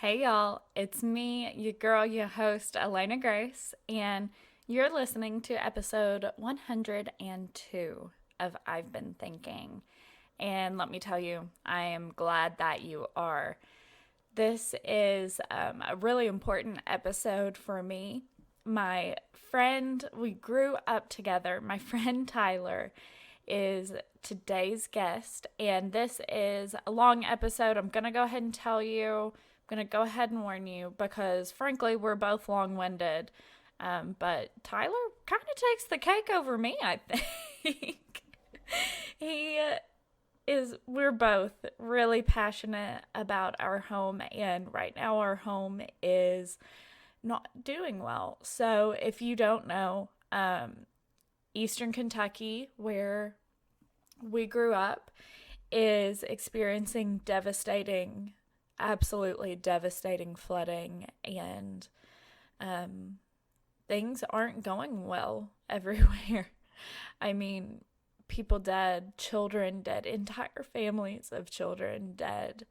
Hey y'all, it's me, your girl, your host, Elena Grace, and you're listening to episode 102 of I've Been Thinking. And let me tell you, I am glad that you are. This is a really important episode for me. My friend, we grew up together. My friend Tyler is today's guest, and this is a long episode. I'm going to go ahead and tell you, I'm going to go ahead and warn you because, frankly, we're both long winded. But Tyler kind of takes the cake over me, I think. he we're both really passionate about our home, and right now our home is not doing well. So, if you don't know, Eastern Kentucky, where we grew up, is experiencing absolutely devastating flooding, and things aren't going well everywhere. I mean, people dead, children dead, entire families of children dead,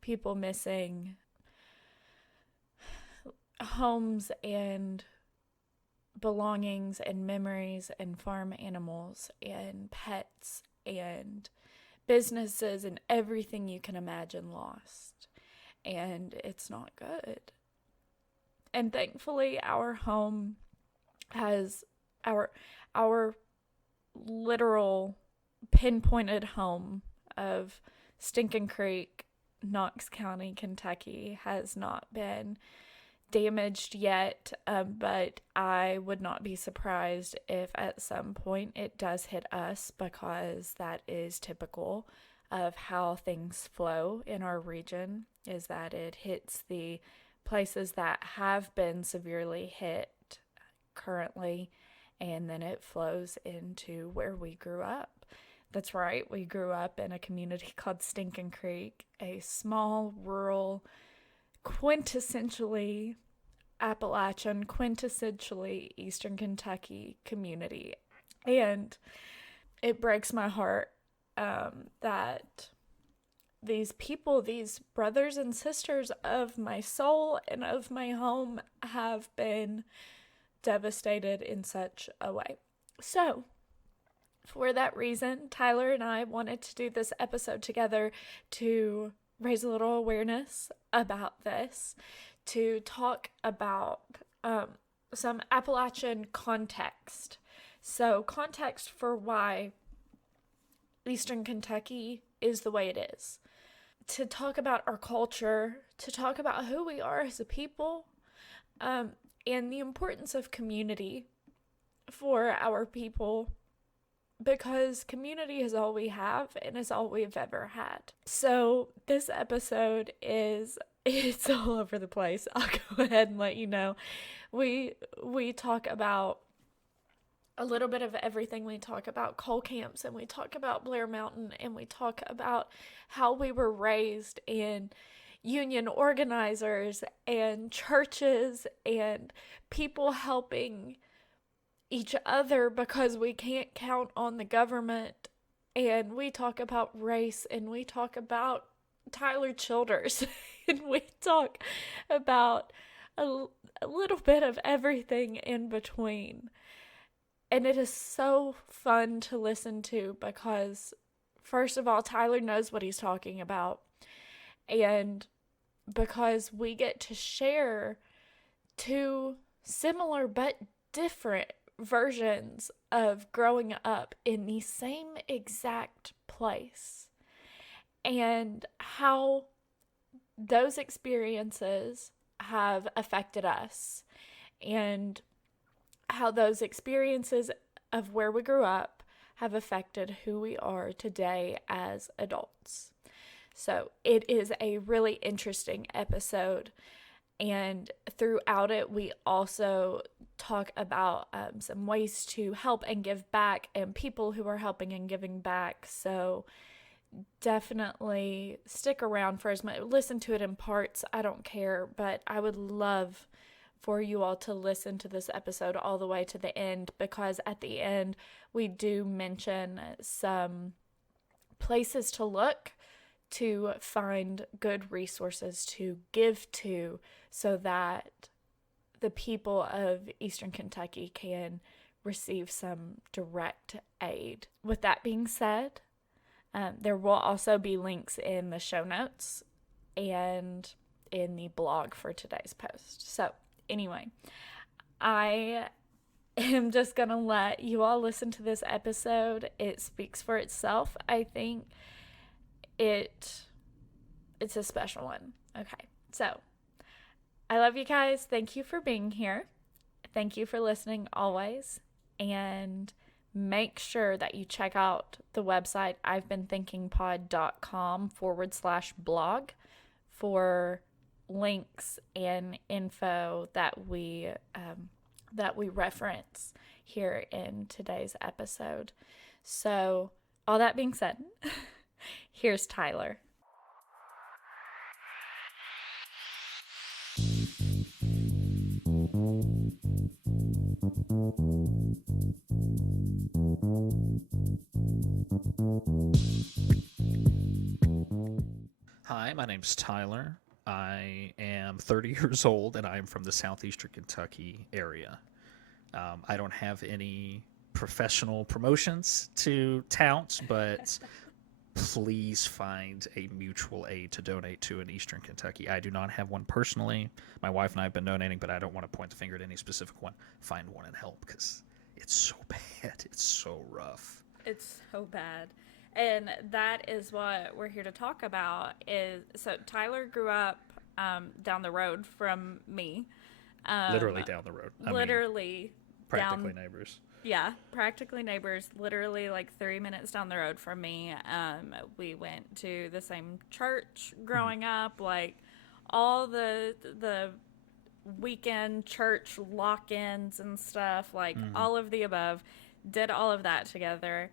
people missing, homes and belongings and memories and farm animals and pets and businesses and everything you can imagine lost. And it's not good. And thankfully our home has our literal pinpointed home of Stinking Creek, Knox County, Kentucky has not been damaged yet, but I would not be surprised if at some point it does hit us, because that is typical of how things flow in our region, is that it hits the places that have been severely hit currently, and then it flows into where we grew up. That's right, we grew up in a community called Stinking Creek, a small, rural, quintessentially Appalachian, quintessentially Eastern Kentucky community. And it breaks my heart that these people, these brothers and sisters of my soul and of my home, have been devastated in such a way. So, for that reason, Tyler and I wanted to do this episode together to raise a little awareness about this, to talk about some Appalachian context. So, context for why Eastern Kentucky is the way it is. To talk about our culture, to talk about who we are as a people, and the importance of community for our people, because community is all we have and is all we've ever had. So this episode it's all over the place. I'll go ahead and let you know. We talk about a little bit of everything. We talk about coal camps, and we talk about Blair Mountain, and we talk about how we were raised in union organizers and churches and people helping each other because we can't count on the government. And we talk about race, and we talk about Tyler Childers, and we talk about a little bit of everything in between. And it is so fun to listen to because, first of all, Tyler knows what he's talking about. And because we get to share two similar but different versions of growing up in the same exact place, and how those experiences have affected us, and how those experiences of where we grew up have affected who we are today as adults. So it is a really interesting episode, and throughout it we also talk about some ways to help and give back, and people who are helping and giving back. So definitely stick around for as much, listen to it in parts, I don't care, but I would love for you all to listen to this episode all the way to the end, because at the end we do mention some places to look to find good resources to give to so that the people of Eastern Kentucky can receive some direct aid. With that being said, there will also be links in the show notes and in the blog for today's post. So, anyway, I am just going to let you all listen to this episode. It speaks for itself. I think it's a special one. Okay, so I love you guys. Thank you for being here. Thank you for listening always. And make sure that you check out the website I'veBeenThinkingPod.com/blog for links and info that we reference here in today's episode. So, all that being said, here's Tyler. Hi, my name's Tyler. I am 30 years old, and I am from the southeastern Kentucky area. I don't have any professional promotions to tout, but please find a mutual aid to donate to in Eastern Kentucky. I do not have one personally. My wife and I have been donating, but I don't want to point the finger at any specific one. Find one and help, because it's so bad. It's so rough. It's so bad. And that is what we're here to talk about. So Tyler grew up down the road from me. Literally down the road. Practically neighbors. Yeah, practically neighbors. Literally like 3 minutes down the road from me. We went to the same church growing up. Like all the weekend church lock-ins and stuff. Like all of the above. Did all of that together.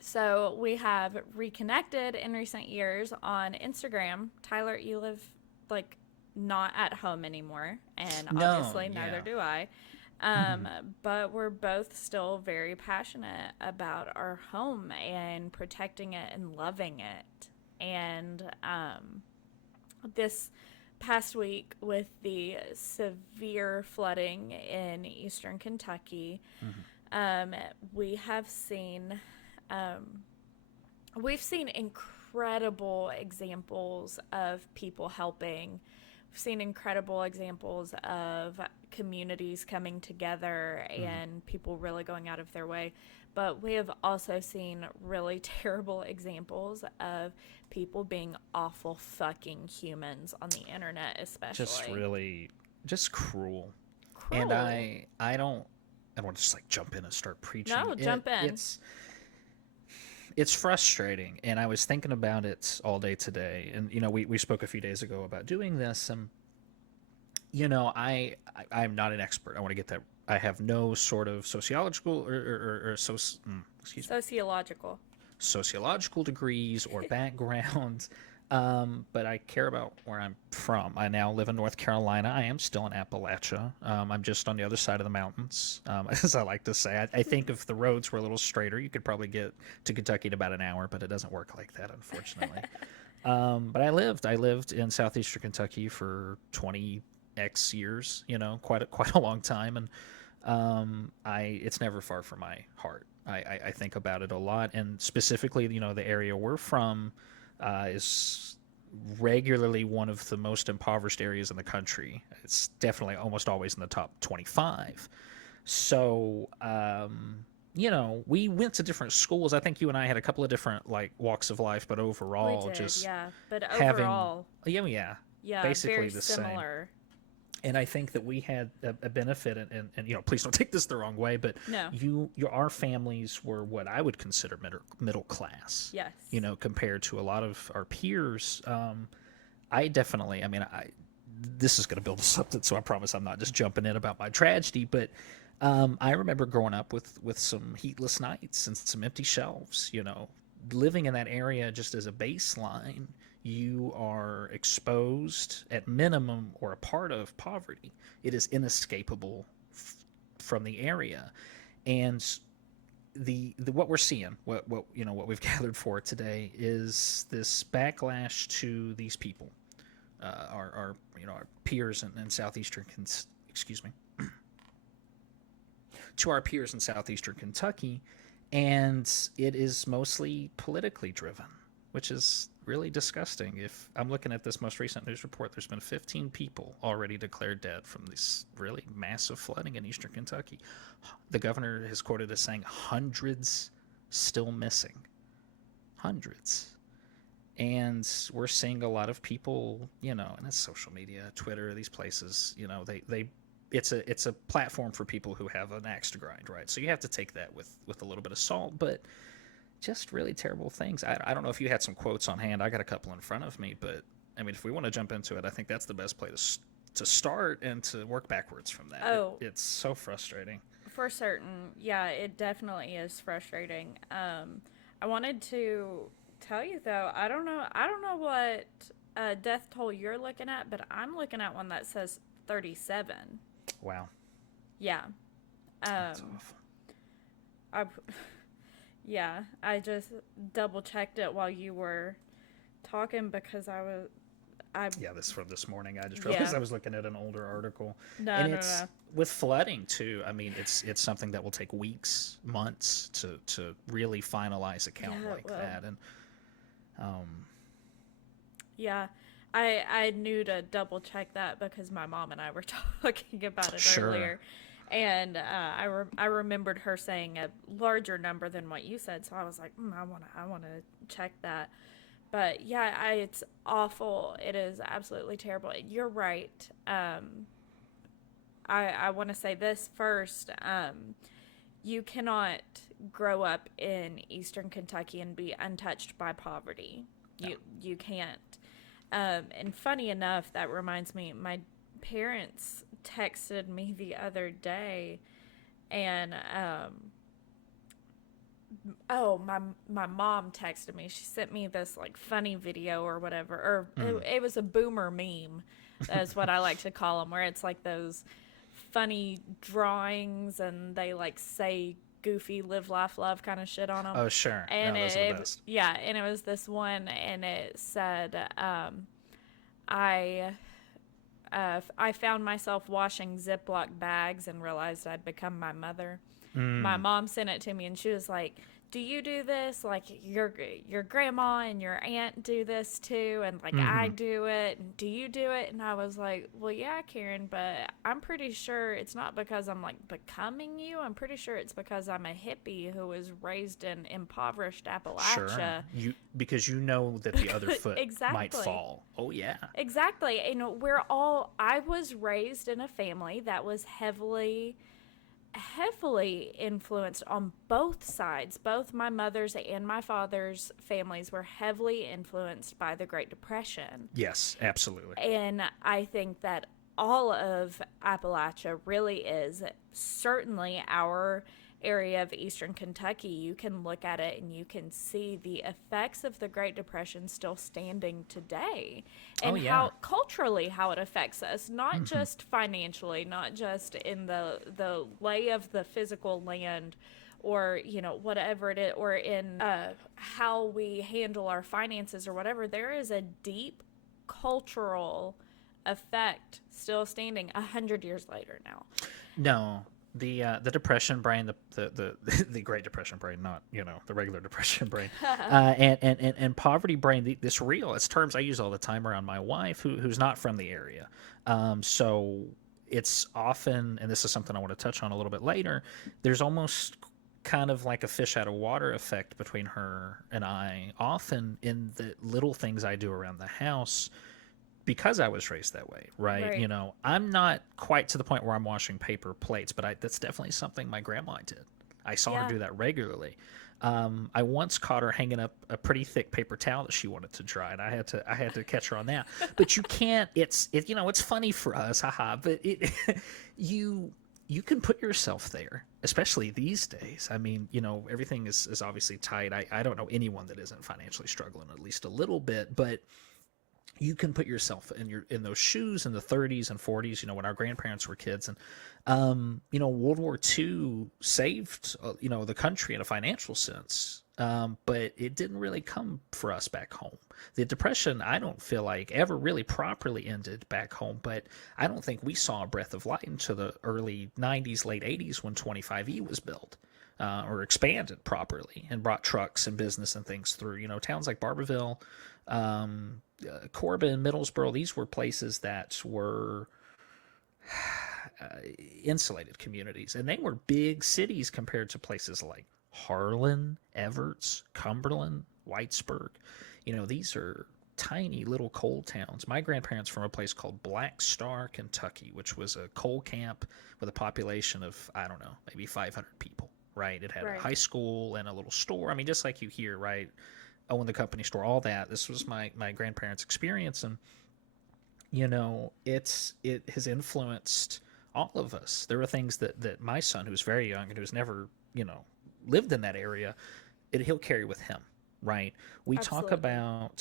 So we have reconnected in recent years on Instagram. Tyler, you live like not at home anymore, and obviously neither do I. But we're both still very passionate about our home and protecting it and loving it. And this past week with the severe flooding in Eastern Kentucky, we have seen we've seen incredible examples of people helping. We've seen incredible examples of communities coming together and people really going out of their way. But we have also seen really terrible examples of people being awful fucking humans on the internet, especially. Just cruel. And I don't want to just like jump in and start preaching. No, jump in. It's frustrating, and I was thinking about it all day today. And we spoke a few days ago about doing this, and I'm not an expert. I want to get that. I have no sort of sociological sociological degrees or background. But I care about where I'm from. I now live in North Carolina. I am still in Appalachia. I'm just on the other side of the mountains, as I like to say. I think if the roads were a little straighter, you could probably get to Kentucky in about an hour, but it doesn't work like that, unfortunately. But I lived in southeastern Kentucky for 20x years, quite a long time, and it's never far from my heart. I think about it a lot, and specifically, the area we're from is regularly one of the most impoverished areas in the country. It's definitely almost always in the top 25. So, we went to different schools. I think you and I had a couple of different walks of life, but overall, we did, just But overall, yeah, basically very the similar. Same. And I think that we had a benefit, and please don't take this the wrong way, but no. Our families were what I would consider middle class. Yes. Compared to a lot of our peers. This is going to build something, so I promise I'm not just jumping in about my tragedy, but I remember growing up with some heatless nights and some empty shelves, living in that area just as a baseline. You are exposed at minimum or a part of poverty. It is inescapable from the area. And the what we're seeing, what what we've gathered for today is this backlash to these people, our our peers in southeastern, excuse me, to our peers in southeastern Kentucky, and it is mostly politically driven, which is really disgusting. If I'm looking at this most recent news report, there's been 15 people already declared dead from this really massive flooding in eastern Kentucky. The governor is quoted as saying hundreds still missing. Hundreds. And we're seeing a lot of people, and it's social media, Twitter, these places, it's a platform for people who have an axe to grind, right? So you have to take that with a little bit of salt, but just really terrible things. I don't know if you had some quotes on hand. I got a couple in front of me, but I mean, if we want to jump into it, I think that's the best place to start and to work backwards from that. It's so frustrating. For certain. Yeah, it definitely is frustrating. I wanted to tell you though, I don't know what death toll you're looking at, but I'm looking at one that says 37. Wow. Yeah. That's awful. Yeah, I just double checked it while you were talking because this is from this morning. I just realized I was looking at an older article. No. With flooding too. I mean, it's something that will take weeks, months to really finalize a count that. And yeah, I knew to double check that because my mom and I were talking about it earlier. And I remembered her saying a larger number than what you said, so I was like, I want to check that. But yeah, it's awful. It is absolutely terrible. You're right. I want to say this first. You cannot grow up in Eastern Kentucky and be untouched by poverty. No. You can't. And funny enough, that reminds me, my parents texted me the other day, and my mom texted me. She sent me this like funny video or whatever, or it was a boomer meme. That's what I like to call them, where it's like those funny drawings and they like say goofy live laugh love kind of shit on them. Oh sure. And those are the best. Yeah, and it was this one, and it said I found myself washing Ziploc bags and realized I'd become my mother. My mom sent it to me, and she was like, do you do this? Like, your grandma and your aunt do this too, and like I do it, and do you do it? And I was like, well, yeah, Karen, but I'm pretty sure it's not because I'm like becoming you. I'm pretty sure it's because I'm a hippie who was raised in impoverished Appalachia. Sure. Because you know that the other foot might fall. Oh yeah. Exactly. And I was raised in a family that was heavily influenced on both sides. Both my mother's and my father's families were heavily influenced by the Great Depression. Yes, absolutely. And I think that all of Appalachia really is, certainly our area of Eastern Kentucky. You can look at it and you can see the effects of the Great Depression still standing today, and how culturally how it affects us, not just financially, not just in the lay of the physical land, or whatever it is, or in how we handle our finances or whatever. There is a deep cultural effect still standing 100 years later now. No. The depression brain, the Great Depression brain, not the regular depression brain, and poverty brain. This real, it's terms I use all the time around my wife, who's not from the area. So it's often, and this is something I want to touch on a little bit later. There's almost kind of like a fish out of water effect between her and I, often in the little things I do around the house. Because I was raised that way, right? I'm not quite to the point where I'm washing paper plates, but that's definitely something my grandma did. I saw her do that regularly. I once caught her hanging up a pretty thick paper towel that she wanted to dry, and I had to catch her on that. But you can't. It's funny for us, haha. But you can put yourself there, especially these days. I mean, everything is obviously tight. I don't know anyone that isn't financially struggling at least a little bit, but you can put yourself in those shoes in the 30s and 40s, when our grandparents were kids. And World War II saved the country in a financial sense, but it didn't really come for us back home. The Depression, I don't feel like ever really properly ended back home, but I don't think we saw a breath of light until the early 90s, late 80s, when 25E was built. Or expanded properly and brought trucks and business and things through. Towns like Barberville, Corbin, Middlesboro, these were places that were insulated communities, and they were big cities compared to places like Harlan, Everts, Cumberland, Whitesburg. These are tiny little coal towns. My grandparents from a place called Black Star, Kentucky, which was a coal camp with a population of, I don't know, maybe 500 people, right? It had a high school and a little store. I mean, just like you hear, right? Own the company store, all that. This was my grandparents' experience, and it has influenced all of us. There are things that my son, who's very young and who's never lived in that area, he'll carry with him. Right. We talk about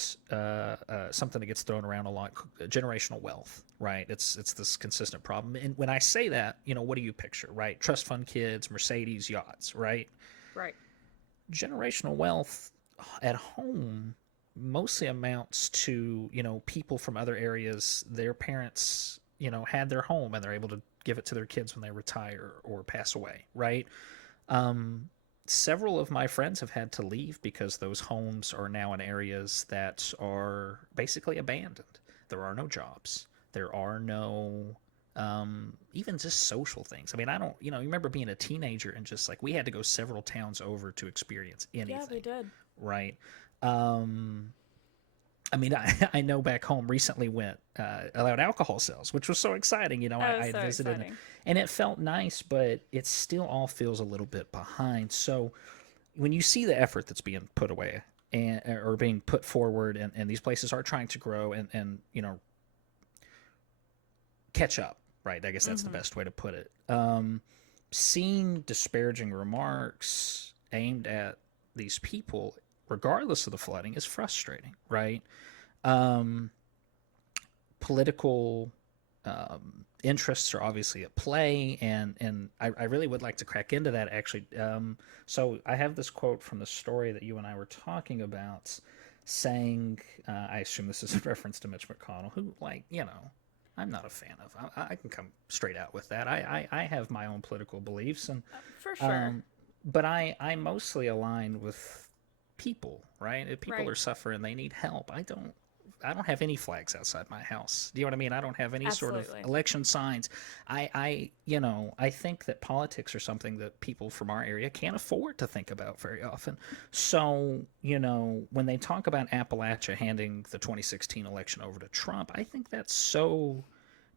something that gets thrown around a lot, generational wealth. Right. It's this consistent problem. And when I say that, what do you picture? Right. Trust fund kids, Mercedes, yachts. Right. Right. Generational wealth at home mostly amounts to, people from other areas. Their parents, had their home and they're able to give it to their kids when they retire or pass away. Right. Several of my friends have had to leave because those homes are now in areas that are basically abandoned. There are no jobs. There are no even just social things. I mean, I don't, you remember being a teenager and just like we had to go several towns over to experience anything. Yeah, we did. Right. I mean, I know back home recently went allowed alcohol sales, which was so exciting. I so visited exciting. and it felt nice, but it still all feels a little bit behind. So when you see the effort that's being put away or being put forward, and these places are trying to grow and catch up, right? I guess that's the best way to put it. Seeing disparaging remarks aimed at these people, regardless of the flooding, is frustrating, right? Political interests are obviously at play, and I really would like to crack into that, actually. So I have this quote from the story that you and I were talking about saying, I assume this is a reference to Mitch McConnell, who, I'm not a fan of. I can come straight out with that. I have my own political beliefs, and for sure. But I mostly align with people, right? If people are suffering, they need help. I don't have any flags outside my house. Do you know what I mean? I don't have any sort of election signs. I think that politics are something that people from our area can't afford to think about very often. So, when they talk about Appalachia handing the 2016 election over to Trump, I think that's so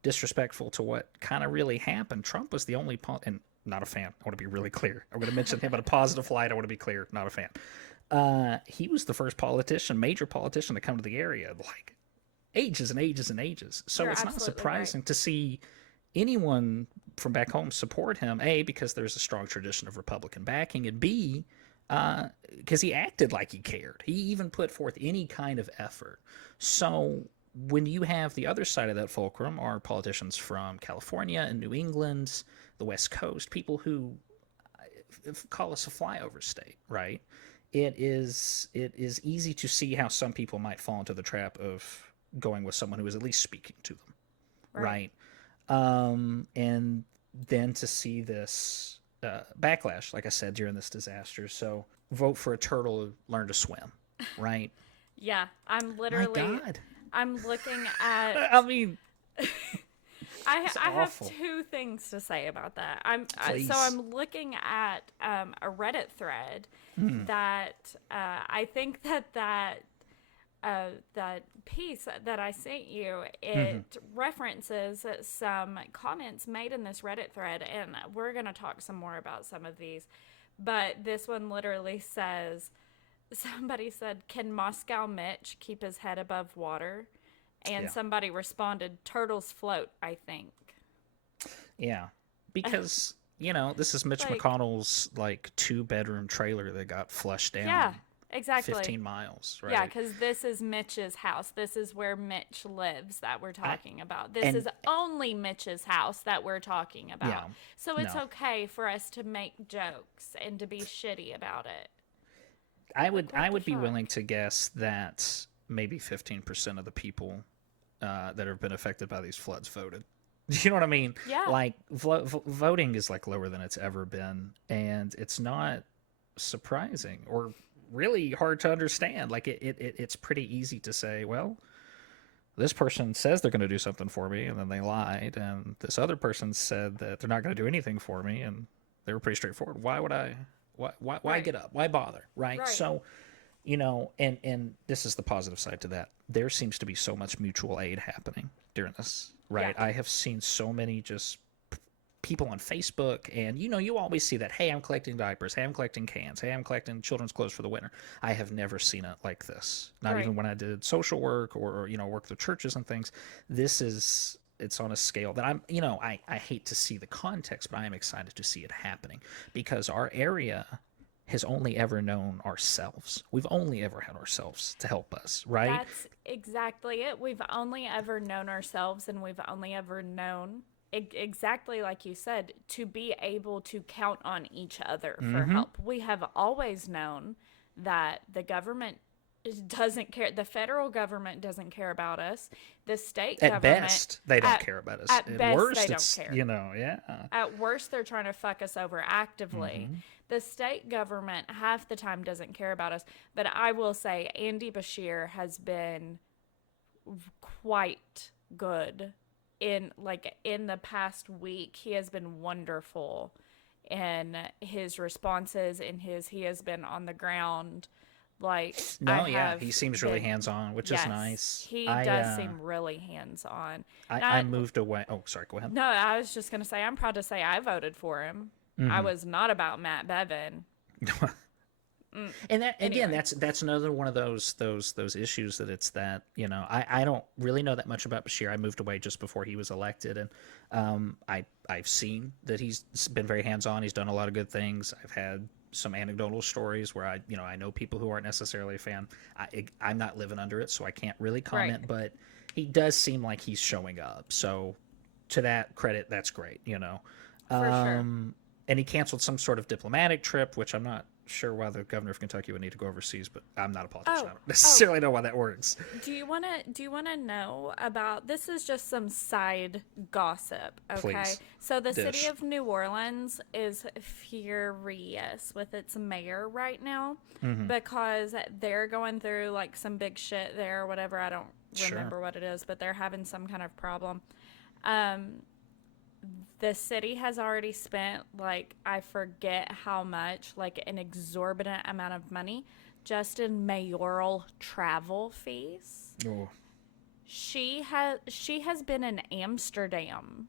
disrespectful to what kind of really happened. Trump was the only and not a fan. I want to be really clear. I'm going to mention him in a positive light. I want to be clear. Not a fan. He was the first major politician to come to the area, like ages and ages and ages. So it's not surprising to see anyone from back home support him, A, because there's a strong tradition of Republican backing, and B, because he acted like he cared. He even put forth any kind of effort. So when you have the other side of that fulcrum are politicians from California and New England, the West Coast, people who call us a flyover state, right? It is easy to see how some people might fall into the trap of going with someone who is at least speaking to them, right? And then to see this backlash, like I said, during this disaster. So vote for a turtle to learn to swim, right? Yeah, I'm literally. My God. I'm looking at. I mean. I have two things to say about that. I'm looking at a Reddit thread that I think that piece that I sent you, it references some comments made in this Reddit thread, and we're going to talk some more about some of these. But this one literally says, somebody said, "Can Moscow Mitch keep his head above water?" And somebody responded, "Turtles float, I think." Yeah, because, this is Mitch McConnell's, 2-bedroom trailer that got flushed down exactly. 15 miles, Yeah, right? because this is Mitch's house. This is where Mitch lives that we're I talking about. This and is only Mitch's house that we're talking yeah, about. So it's no. okay for us to make jokes and to be shitty about it. I Like, would what I the would be willing fuck? to guess that maybe 15% of the people that have been affected by these floods voted. You know what I mean? Yeah, Like voting is like lower than it's ever been, and it's not surprising or really hard to understand. Like it's pretty easy to say, well, this person says they're going to do something for me, and then they lied, and this other person said that they're not going to do anything for me, and they were pretty straightforward. Why would I? Why right, get up? Why bother? Right? right. So and this is the positive side to that. There seems to be so much mutual aid happening during this, Yeah, right? I have seen so many just people on Facebook, and you always see that. Hey, I'm collecting diapers. Hey, I'm collecting cans. Hey, I'm collecting children's clothes for the winter. I have never seen it like this. Not right. even when I did social work or worked with churches and things. This is it's on a scale that I hate to see the context, but I am excited to see it happening because our area has only ever known ourselves. We've only ever had ourselves to help us, right? That's exactly it. We've only ever known ourselves, and we've only ever known, exactly like you said, to be able to count on each other for Mm-hmm. help. We have always known that the government doesn't care. The federal government doesn't care about us. The state At government, best, they don't at, care about us. at At best, they worst, don't it's care. yeah. At worst, they're trying to fuck us over actively. Mm-hmm. The state government half the time doesn't care about us. But I will say, Andy Bashir has been quite good in the past week. He has been wonderful in his responses. He has been on the ground. Like, I No, yeah, have he seems really been, hands on, which is yes, nice. he does seem really hands on. I Not moved away. Oh, sorry. Go ahead. No, I was just gonna say I'm proud to say I voted for him. I Mm-hmm. was not about Matt Bevin. And that again, Anyway, that's another one of those issues that it's that I don't really know that much about Bashir. I moved away just before he was elected, and I've seen that he's been very hands on. He's done a lot of good things. I've had some anecdotal stories where I know people who aren't necessarily a fan. I'm not living under it, so I can't really right, comment. But he does seem like he's showing up. So to that credit, that's great. for sure. And he canceled some sort of diplomatic trip, which I'm not sure why the governor of Kentucky would need to go overseas, but I'm not a politician. I Oh, don't oh. necessarily know why that works. Do you wanna know about this? Is just some side gossip, okay? Please, So the city dish. of New Orleans is furious with its mayor right now Hmm. because they're going through like some big shit there or whatever. I don't Sure. remember what it is, but they're having some kind of problem. Um, the city has already spent, like, I forget how much, like an exorbitant amount of money just in mayoral travel fees. Oh, She has been in Amsterdam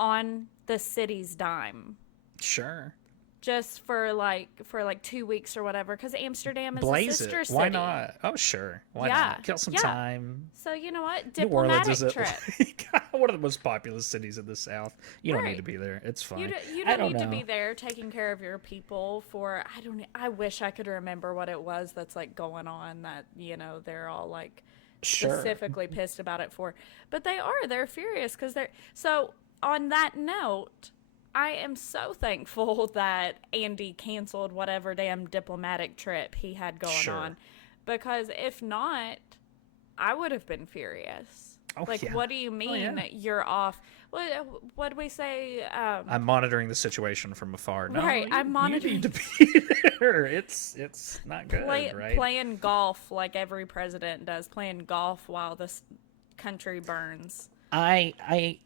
on the city's dime sure. just for like 2 weeks or whatever, because Amsterdam is a Blaze sister it. city. Why not? Oh, sure. Why Yeah, not? Kill some yeah. time. So you know what, New Orleans diplomatic is it trip. like one of the most populous cities in the South. You don't need to Right. be there. It's fine. You I don't don't need to know. be there taking care of your people for, I wish I could remember what it was that's like going on that they're all like Sure. specifically pissed about it for. But they're furious because they're so. On that note, I am so thankful that Andy canceled whatever damn diplomatic trip he had going Sure. on, because if not, I would have been furious. Oh Like, yeah. what do you Oh mean yeah. you're off? What do we say? I'm monitoring the situation from afar. No, Right, I'm you monitoring. need to be there. It's not good, right? Playing golf like every president does, playing golf while this country burns. I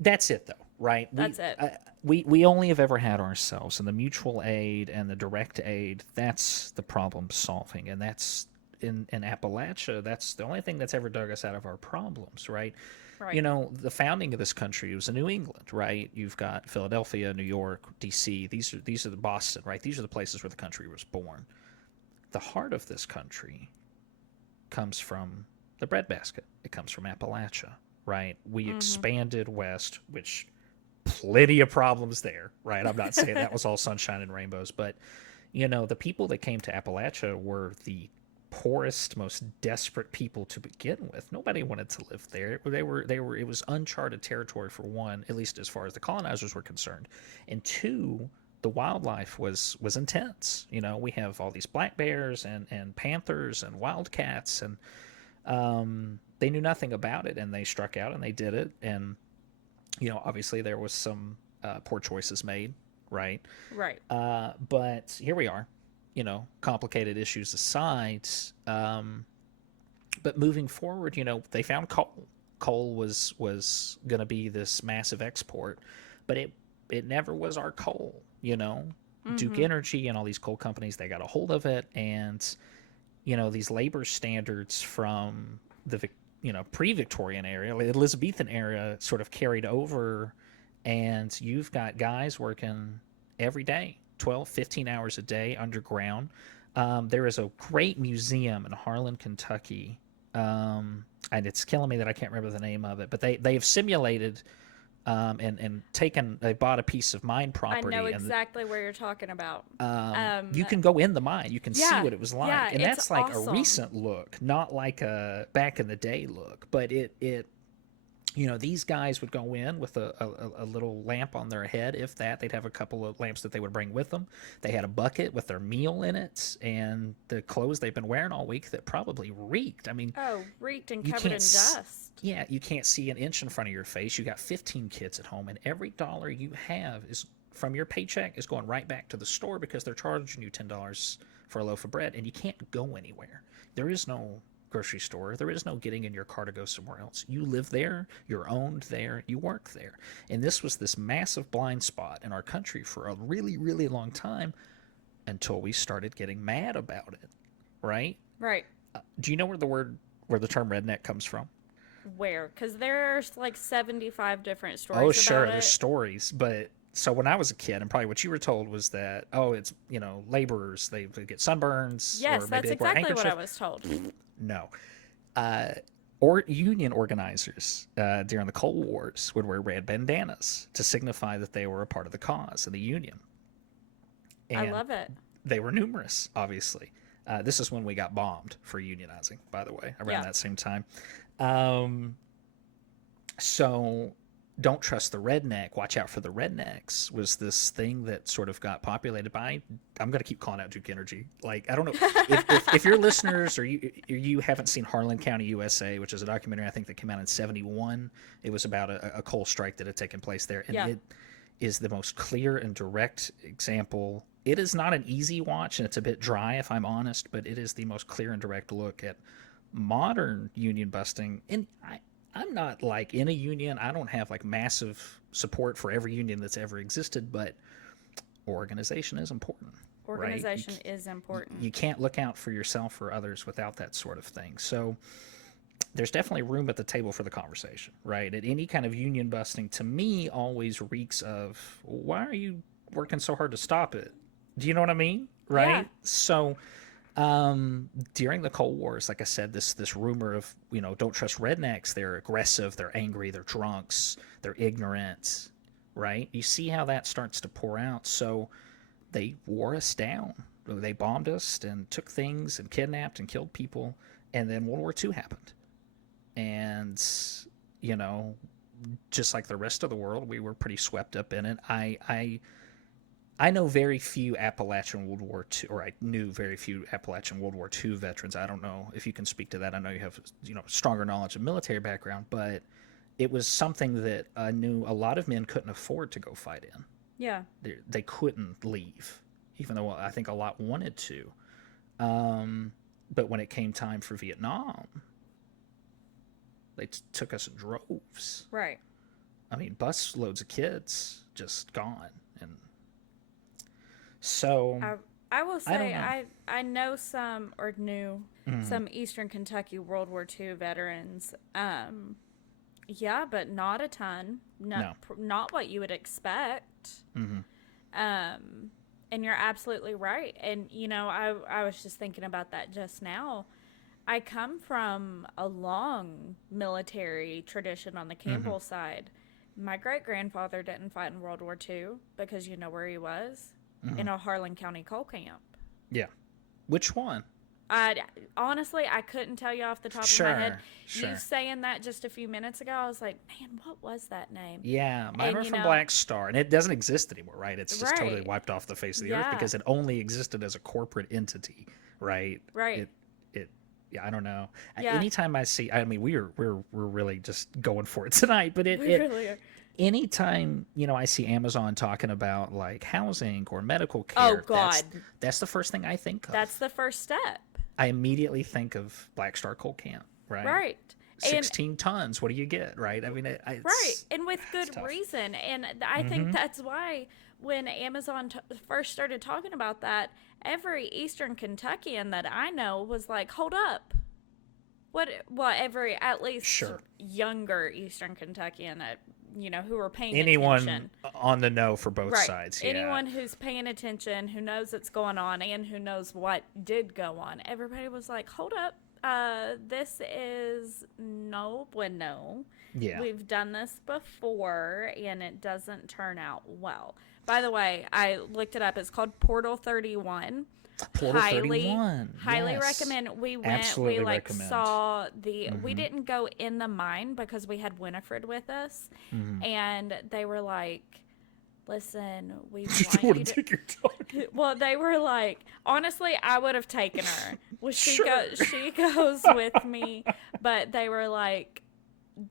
that's it though, right? That's it. We only have ever had ourselves, and the mutual aid and the direct aid. That's the problem solving, and that's in Appalachia. That's the only thing that's ever dug us out of our problems, right? Right. The founding of this country was in New England, right? You've got Philadelphia, New York, D.C. These are the Boston, right? These are the places where the country was born. The heart of this country comes from the breadbasket. It comes from Appalachia, right? We expanded west, which plenty of problems there, right? I'm not saying that was all sunshine and rainbows, but The people that came to Appalachia were the poorest, most desperate people to begin with. Nobody wanted to live there. It was uncharted territory for one, at least as far as the colonizers were concerned. And two, the wildlife was intense. We have all these black bears and panthers and wildcats, and they knew nothing about it, and they struck out and they did it. And obviously there was some poor choices made, right? Right. But here we are, complicated issues aside. But moving forward, they found coal. Coal was going to be this massive export, but it never was our coal. Duke Energy and all these coal companies, they got a hold of it, and these labor standards from the pre-Victorian era, Elizabethan era, sort of carried over, and you've got guys working every day, 12, 15 hours a day underground. There is a great museum in Harlan, Kentucky, and it's killing me that I can't remember the name of it, but they have simulated and they bought a piece of mine property. I know exactly where you're talking about. You can go in the mine. You can see what it was like. Yeah, and that's like awesome. A recent look, not like a back in the day look. But these guys would go in with a little lamp on their head, if that. They'd have a couple of lamps that they would bring with them. They had a bucket with their meal in it and the clothes they've been wearing all week that probably reeked. I mean, reeked and covered in dust. Yeah, you can't see an inch in front of your face. You got 15 kids at home, and every dollar you have is from your paycheck is going right back to the store because they're charging you $10 for a loaf of bread, and you can't go anywhere. There is no grocery store. There is no getting in your car to go somewhere else. You live there, you're owned there, you work there. And this was this massive blind spot in our country for a really, really long time until we started getting mad about it, right? Right. Do you know where the term redneck comes from? Where? Because there's like 75 different stories. Oh, sure, about there's stories. But so when I was a kid, and probably what you were told was that, it's laborers, they get sunburns. Yes, or maybe that's exactly what I was told. No. Or union organizers during the Coal Wars would wear red bandanas to signify that they were a part of the cause of the union. And I love it. They were numerous, obviously. This is when we got bombed for unionizing, by the way, around that same time. So don't trust the redneck, watch out for the rednecks was this thing that sort of got populated by, I'm going to keep calling out Duke Energy. Like, I don't know if your listeners or you haven't seen Harlan County, USA, which is a documentary I think that came out in 1971. It was about a coal strike that had taken place there. And it is the most clear and direct example. It is not an easy watch, and it's a bit dry if I'm honest, but it is the most clear and direct look at modern union busting. And I'm not like in a union. I don't have like massive support for every union that's ever existed, but organization is important. Organization is important. You can't look out for yourself or others without that sort of thing. So there's definitely room at the table for the conversation, right? At any kind of union busting, to me, always reeks of, why are you working so hard to stop it? Do you know what I mean? Right? Yeah. So during the Cold Wars, like I said, this rumor of, don't trust rednecks. They're aggressive, they're angry, they're drunks, they're ignorant, right? You see how that starts to pour out. So they wore us down. They bombed us and took things and kidnapped and killed people. And then World War II happened. And, just like the rest of the world, we were pretty swept up in it. I know very few Appalachian World War II, or I knew very few Appalachian World War II veterans. I don't know if you can speak to that. I know you have, stronger knowledge of military background, but it was something that I knew a lot of men couldn't afford to go fight in. Yeah. They couldn't leave, even though I think a lot wanted to. But when it came time for Vietnam, they took us in droves. Right. I mean, bus loads of kids just gone. And so I will say I know some or knew some Eastern Kentucky World War II veterans. Yeah, but not a ton. Not what you would expect. Mm-hmm. And you're absolutely right. And I was just thinking about that just now. I come from a long military tradition on the Campbell side. My great-grandfather didn't fight in World War II because you know where he was? in a Harlan County coal camp. Yeah. Which one? Honestly, I couldn't tell you off the top of my head. You saying that just a few minutes ago, I was like, man, what was that name? Yeah, mine were from Black Star, and it doesn't exist anymore, right? It's just totally Right. wiped off the face of the earth because it only existed as a corporate entity, right? Right. Yeah, I don't know. Yeah. Anytime I see, I mean, we're really just going for it tonight, but We really are. anytime I see Amazon talking about like housing or medical care, Oh God, that's the first thing I think of. that's the first step. I immediately think of Black Star Coal Camp, right? Right. 16 tons. What do you get, right? I mean, right, and with good reason. And I think that's why when Amazon first started talking about that, every Eastern Kentuckian that I know was like, "Hold up." What? Well, at least younger Eastern Kentuckian that who are paying attention. On the know for both sides. Yeah. Anyone who's paying attention, who knows what's going on, and who knows what did go on. Everybody was like, "Hold up, this is no bueno. Yeah, we've done this before, and it doesn't turn out well." By the way, I looked it up. It's called Portal 31. Portal 31. Highly Yes. recommend. We went. Absolutely we recommend. saw the. We didn't go in the mine because we had Winifred with us, and they were like, "Listen, we want you to take your dog." Well, they were like, honestly, I would have taken her. Well, she goes with me, but they were like,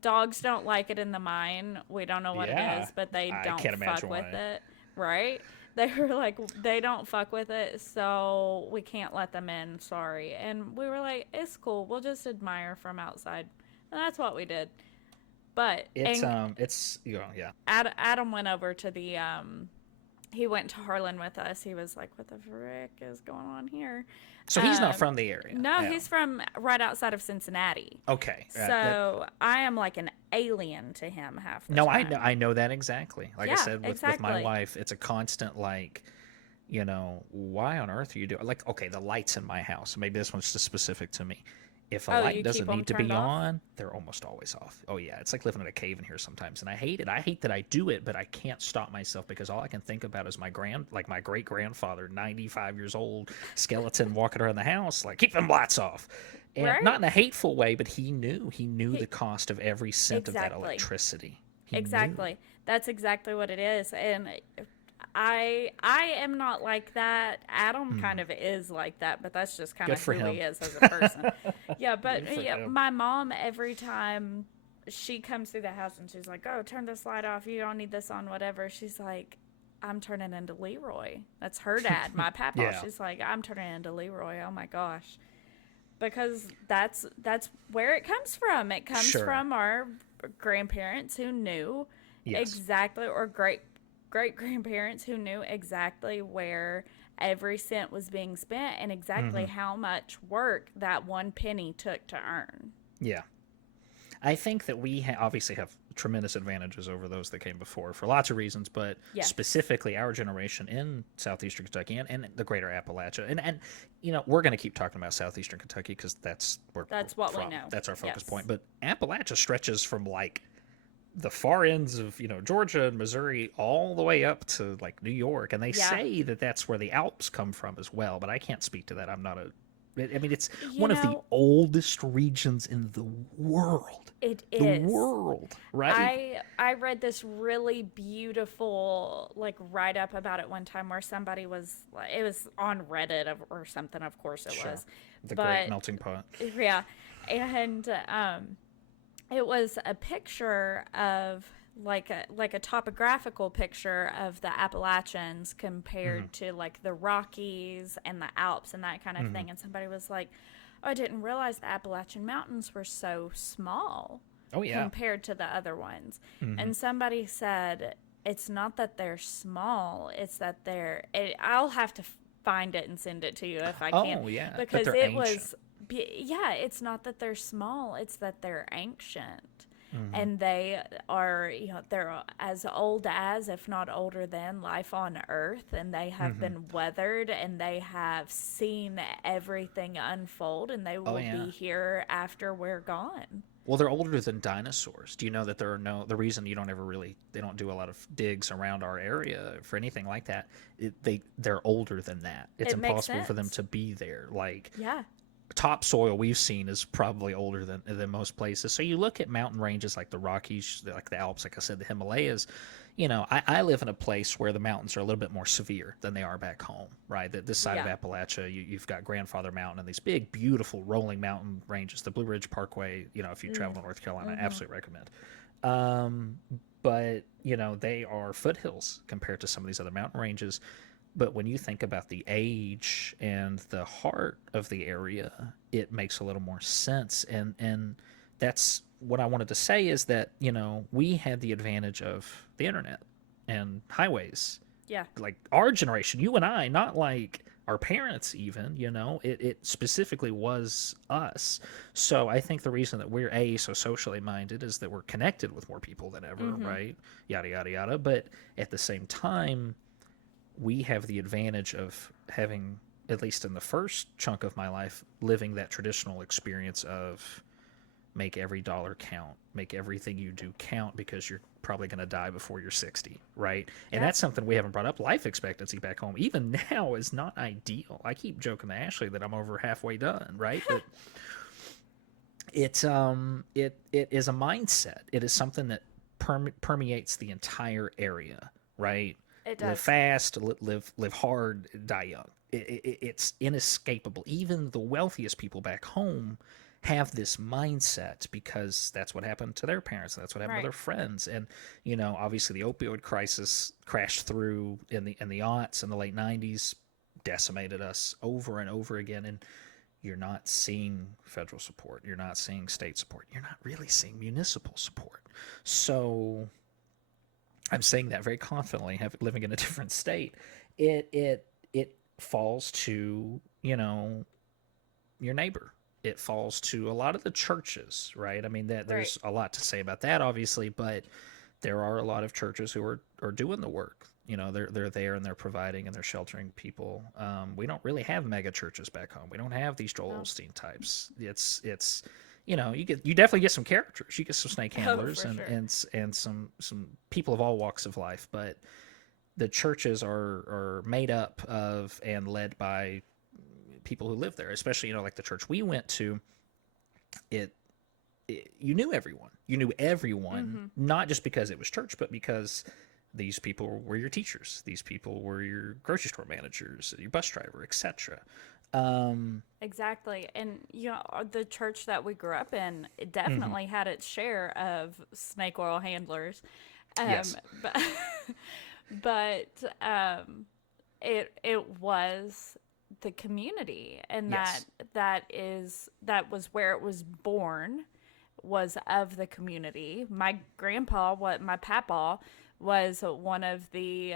dogs don't like it in the mine. We don't know what it is, but they don't fuck with it, right? They were like, they don't fuck with it, so we can't let them in. Sorry. And we were like, it's cool. We'll just admire from outside, and that's what we did. But Adam went over to the he went to Harlan with us. He was like, what the frick is going on here? So he's not from the area. No, he's from right outside of Cincinnati. Okay. So I am like an alien to him half the time. I know that exactly. Like I said, with my wife, it's a constant like, why on earth are you doing like, okay, the lights in my house. Maybe this one's just specific to me. If a light doesn't need to be on, they're almost always off. Oh yeah, it's like living in a cave in here sometimes, and I hate it. I hate that I do it, but I can't stop myself because all I can think about is my great grandfather, 95 years old, skeleton walking around the house, like keep them lights off, and not in a hateful way, but he knew the cost of every cent of that electricity. Exactly, that's exactly what it is, and I am not like that. Adam kind of is like that, but that's just kind of who he is as a person. Yeah, but my mom, every time she comes through the house and she's like, oh, turn this light off. You don't need this on, whatever. She's like, I'm turning into Leroy. That's her dad, my papa. Yeah. She's like, I'm turning into Leroy. Oh, my gosh. Because that's where it comes from. It comes from our grandparents who knew exactly, or great-grandparents who knew exactly where every cent was being spent and exactly how much work that one penny took to earn. Yeah. I think that we obviously have tremendous advantages over those that came before for lots of reasons, but specifically our generation in southeastern Kentucky and the greater Appalachia. And we're going to keep talking about southeastern Kentucky because that's what we know. That's our focus point. But Appalachia stretches from like the far ends of Georgia and Missouri all the way up to like New York, and they say that that's where the Alps come from as well, but I can't speak to that. I'm not it's one of the oldest regions in the world. It is. The world, right? I read this really beautiful like write up about it one time where somebody it was on Reddit or something, of course it was. The Great Melting Pot. Yeah. And it was a picture of like a topographical picture of the Appalachians compared to like the Rockies and the Alps and that kind of thing. And somebody was like, oh, I didn't realize the Appalachian Mountains were so small compared to the other ones. And somebody said, it's not that they're small, it's that I'll have to find it and send it to you if I can. Oh, yeah. Because it was... Yeah, it's not that they're small, it's that they're ancient. And they are, they're as old as, if not older than, life on Earth. And they have been weathered, and they have seen everything unfold, and they will be here after we're gone. Well, they're older than dinosaurs. Do you know that the reason you don't ever really, they don't do a lot of digs around our area for anything like that, they're older than that. It's It makes impossible for them sense. to be there. Like, Yeah. topsoil we've seen is probably older than most places. So you look at mountain ranges like the Rockies, like the Alps, like I said, the Himalayas. I live in a place where the mountains are a little bit more severe than they are back home, right? This side of Yeah. Appalachia, you've got Grandfather Mountain and these big, beautiful rolling mountain ranges. The Blue Ridge Parkway, if you travel to North Carolina, I Mm-hmm. absolutely recommend. Um, but, they are foothills compared to some of these other mountain ranges. But when you think about the age and the heart of the area, it makes a little more sense. And that's what I wanted to say is that, we had the advantage of the internet and highways. Yeah. Like our generation, you and I, not like our parents even, it specifically was us. So I think the reason that we're so socially minded is that we're connected with more people than ever, Mm-hmm. right? Yada, yada, yada. But at the same time, we have the advantage of having, at least in the first chunk of my life, living that traditional experience of make every dollar count, make everything you do count because you're probably going to die before you're 60, right? And Yeah. that's something we haven't brought up. Life expectancy back home, even now, is not ideal. I keep joking to Ashley that I'm over halfway done, right? But it is a mindset. It is something that permeates the entire area, right? It Live does. fast, live hard, die young. It's inescapable. Even the wealthiest people back home have this mindset because that's what happened to their parents. That's what happened to Right. their friends. And obviously the opioid crisis crashed through in the aughts in the late '90s, decimated us over and over again. And you're not seeing federal support. You're not seeing state support. You're not really seeing municipal support. So I'm saying that very confidently, living in a different state. It falls to your neighbor. It falls to a lot of the churches, right? I mean, that Right. there's a lot to say about that, obviously, but there are a lot of churches who are doing the work. They're there and they're providing and they're sheltering people. We don't really have mega churches back home. We don't have these Joel No. Osteen types. It's you definitely get some characters. You get some snake Oh, handlers for and sure. some people of all walks of life, but the churches are made up of and led by people who live there. Especially like the church we went to. It you knew everyone. You knew everyone, Mm-hmm. not just because it was church, but because these people were your teachers. These people were your grocery store managers, your bus driver, etc. Um, Exactly. And, the church that we grew up in, it mhm. definitely had its share of snake oil handlers. Yes. But, but it was the community, and Yes. that was where it was born, was of the community. My grandpa, my papa, was one of the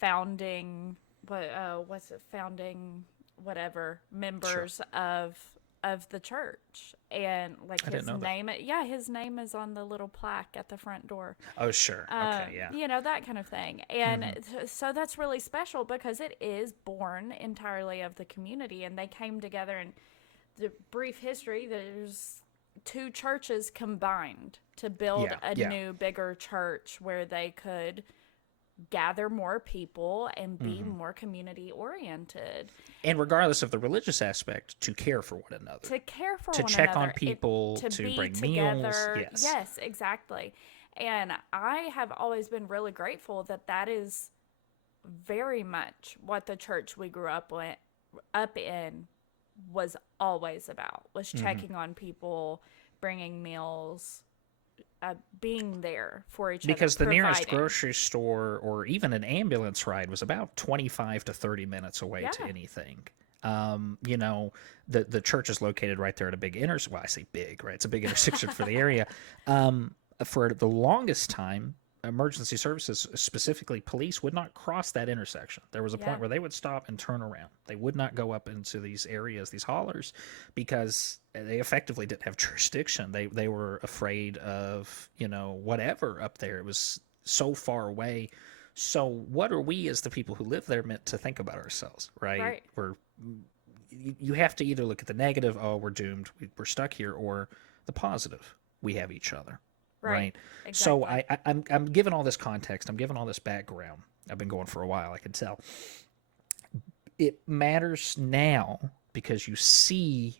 founding what's it founding whatever Sure. members of the church, and like I didn't his know that. name, yeah, his name is on the little plaque at the front door. Oh, sure. Okay. Yeah. That kind of thing. And Hmm. so that's really special because it is born entirely of the community, and they came together. And the brief history, there's two churches combined to build Yeah. a Yeah. new, bigger church where they could gather more people and be Hmm. more community oriented, And regardless of the religious aspect, to care for one another, to care for to one check on another, it people, to to be bring meals. together. Yes. Yes, exactly. And I have always been really grateful that that is very much what the church we grew up in was always about, was Hmm. checking on people, bringing meals, being there for each other, Because the nearest providing. grocery store or even an ambulance ride was about 25 to 30 minutes away to Yeah. anything. You know, the church is located right there at a big intersection. Well, I say big, right? It's a big intersection for the area. For the longest time, emergency services, specifically police, would not cross that intersection. There was a Yeah. point where they would stop and turn around. They would not go up into these areas, these hollers, because they effectively didn't have jurisdiction. They were afraid of, whatever up there. It was so far away. So what are we as the people who live there meant to think about ourselves, right? Right. You have to either look at the negative, oh, we're doomed, we're stuck here, or the positive. We have each other. Right. So Exactly. I'm giving all this context. I'm giving all this background. I've been going for a while. I can tell. It matters now because you see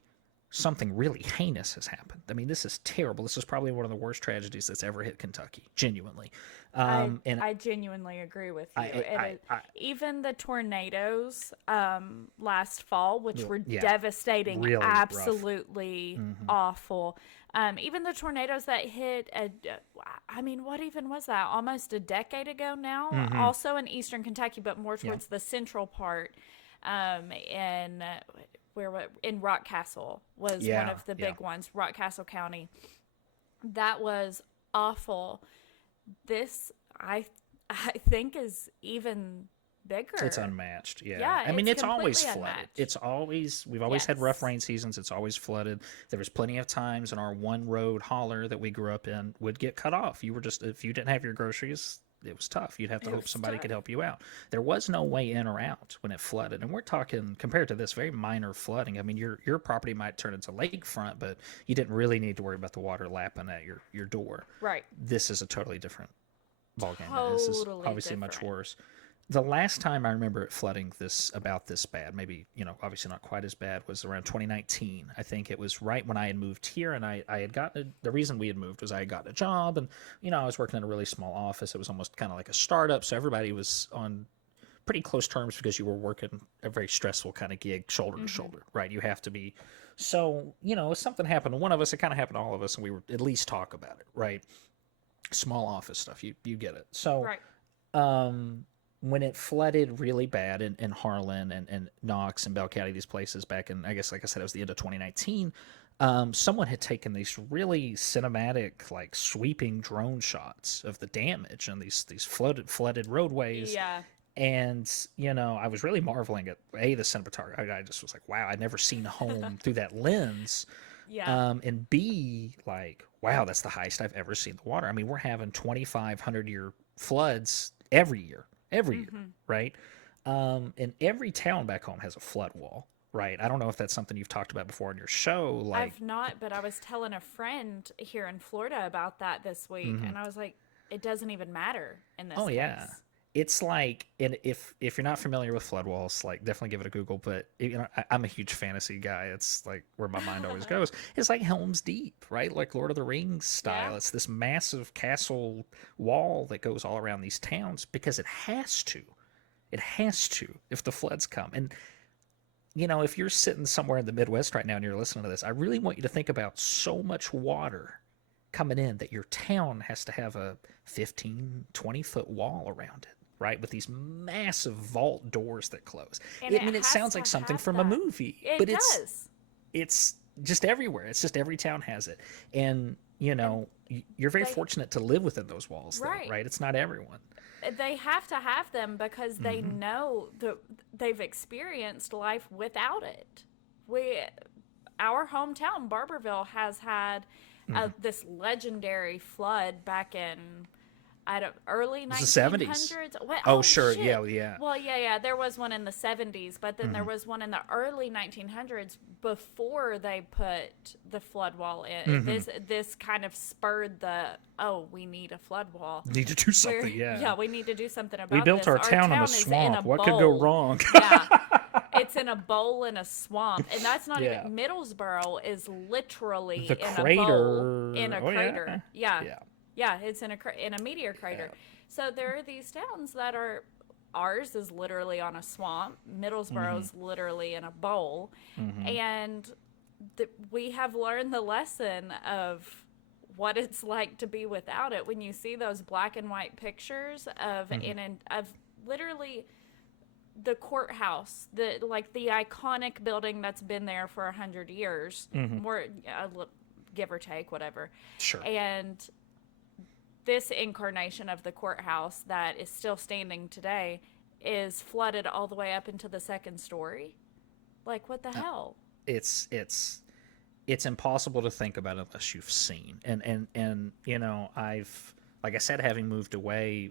something really heinous has happened. I mean, this is terrible. This is probably one of the worst tragedies that's ever hit Kentucky, genuinely. And I genuinely agree with you. I Even the tornadoes last fall, which were yeah, devastating, really rough. absolutely awful. Even the tornadoes that hit, I mean, what even was that? Almost a decade ago now. Also in eastern Kentucky, but more Yeah, towards the central part. In in Rock Castle was one yeah, of the yeah. big ones. Rock Castle County. That was awful. This I think is even It's bigger. unmatched. Yeah. Yeah, I mean, it's it's always completely flooded. unmatched. We've always had rough Yes. rain seasons. It's always flooded. There was plenty of times in our one road holler that we grew up in would get cut off. You were just, if you didn't have your groceries, it was tough. You'd have to It hope was somebody tough. could help you out. There was no way in or out when it flooded. And we're talking, compared to this, very minor flooding. I mean, your property might turn into lakefront, but you didn't really need to worry about the water lapping at your door. Right. This is a totally different ballgame. This is Totally obviously much different. worse. The last time I remember it flooding this bad, maybe, obviously not quite as bad, was around 2019. I think it was right when I had moved here, and I had gotten the reason we had moved was I had gotten a job, and I was working in a really small office. It was almost kind of like a startup, so everybody was on pretty close terms because you were working a very stressful kind of gig, shoulder to Mm-hmm. shoulder, right? You have to be. So, if something happened to one of us, it kind of happened to all of us, and we would at least talk about it, right? Small office stuff, you get it. So, Right. um, when it flooded really bad in Harlan and Knox and Bell County, these places back in, I guess, like I said, it was the end of 2019. Someone had taken these really cinematic, like sweeping drone shots of the damage and these flooded roadways. Yeah. And I was really marveling at the cinematography. I just was like, wow, I'd never seen home through that lens. Yeah. And B, like, wow, that's the highest I've ever seen the water. I mean, we're having 2,500 year floods every year, Mm-hmm. right? And every town back home has a flood wall, right? I don't know if that's something you've talked about before in your show. Like, I've not, but I was telling a friend here in Florida about that this week, mhm. and I was like, it doesn't even matter in this Oh yeah, case. it's like, and if you're not familiar with flood walls, like definitely give it a Google. But I'm a huge fantasy guy. It's like where my mind always goes. It's like Helm's Deep, right? Like Lord of the Rings Yeah. style. It's this massive castle wall that goes all around these towns because it has to. It has to if the floods come. And if you're sitting somewhere in the Midwest right now and you're listening to this, I really want you to think about so much water coming in that your town has to have a 15, 20-foot wall around it, right? With these massive vault doors that close. And I it mean, it has sounds to like something have from a that. movie, It but it's does. it's just everywhere. It's just every town has it. And, And you're very they, fortunate to live within those walls though, right. right? It's not everyone. They have to have them because they Mhm. know that they've experienced life without it. We, our hometown, Barberville, has had Mhm. this legendary flood back in I don't early It was the 70s. 1900s. What? Oh, Oh sure. shit. Yeah, yeah. Well, yeah. There was one in the 70s, but then there Mhm. was one in the early 1900s before they put the flood wall in. Mhm. This kind of spurred the we need a flood wall. Need to do We're something, yeah. yeah, we need to do something We about built this. our Our town in a town is in a swamp. What could go bowl. wrong? Yeah. It's in a bowl in a swamp. And that's not even Yeah. Middlesboro is literally The in a bowl in crater. a Oh crater. yeah. Yeah. Yeah. Yeah, it's in a meteor crater. Yeah. So there are these towns that are ours is literally on a swamp, Mhm. Middlesboro's literally in a bowl, Mhm. and we have learned the lesson of what it's like to be without it. When you see those black and white pictures of Mhm. of literally the courthouse, the iconic building that's been there for 100 years, Mhm. more give or take, whatever, Sure. and this incarnation of the courthouse that is still standing today is flooded all the way up into the second story. Like, what the Uh, hell? it's impossible to think about unless you've seen. And I've, like I said, having moved away,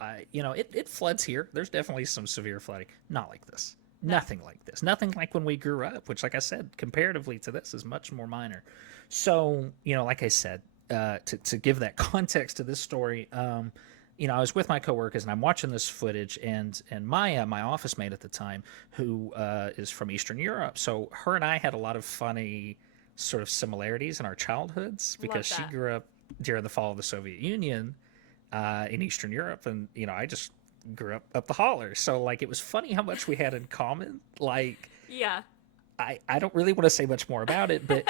it floods here. There's definitely some severe flooding. Not like this. No. Nothing like this. Nothing like when we grew up, which, like I said, comparatively to this is much more minor. So, like I said, to give that context to this story, I was with my coworkers and I'm watching this footage, and Maya, my office mate at the time, who is from Eastern Europe, so her and I had a lot of funny sort of similarities in our childhoods because Love she that. grew up during the fall of the Soviet Union in Eastern Europe, and I just grew up the holler. So like it was funny how much we had in common. Like Yeah. I don't really want to say much more about it, but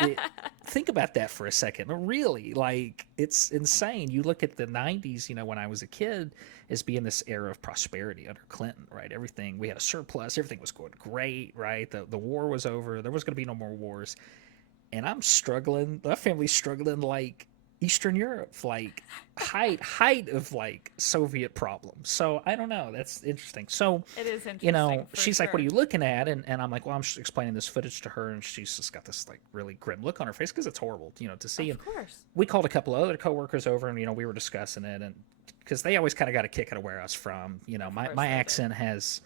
think about that for a second. Really, like it's insane. You look at the '90s, when I was a kid, as being this era of prosperity under Clinton, right? Everything, we had a surplus, everything was going great, right? The war was over, there was going to be no more wars, and I'm struggling. My family's struggling like Eastern Europe, like height of like Soviet problems. So I don't know. That's interesting. So It is interesting for she's like, "What are sure. you looking at?" And I'm like, "Well, I'm just explaining this footage to her," and she's just got this like really grim look on her face because it's horrible, to see. Of And course. we called a couple of other coworkers over, and we were discussing it, and because they always kind of got a kick out of where I was from. Of My course my they do. accent has.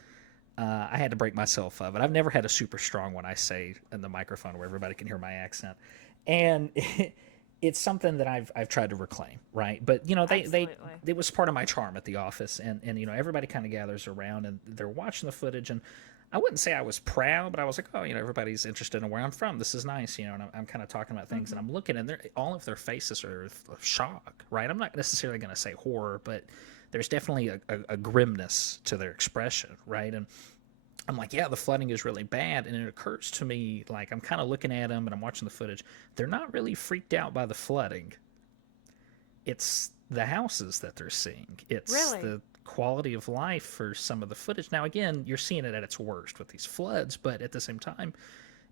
I had to break myself of it. I've never had a super strong one I say in the microphone where everybody can hear my accent, and it's something that I've tried to reclaim, right? But they Absolutely. it was part of my charm at the office, and everybody kind of gathers around and they're watching the footage, and I wouldn't say I was proud, but I was like, oh, everybody's interested in where I'm from. This is nice, and I'm kind of talking about things, and I'm looking, and all of their faces are of shock, right? I'm not necessarily going to say horror, but there's definitely a grimness to their expression, right? And I'm like, yeah, the flooding is really bad. And it occurs to me, like, I'm kind of looking at them and I'm watching the footage. They're not really freaked out by the flooding. It's the houses that they're seeing, it's Really? the quality of life for some of the footage. Now, again, you're seeing it at its worst with these floods, but at the same time,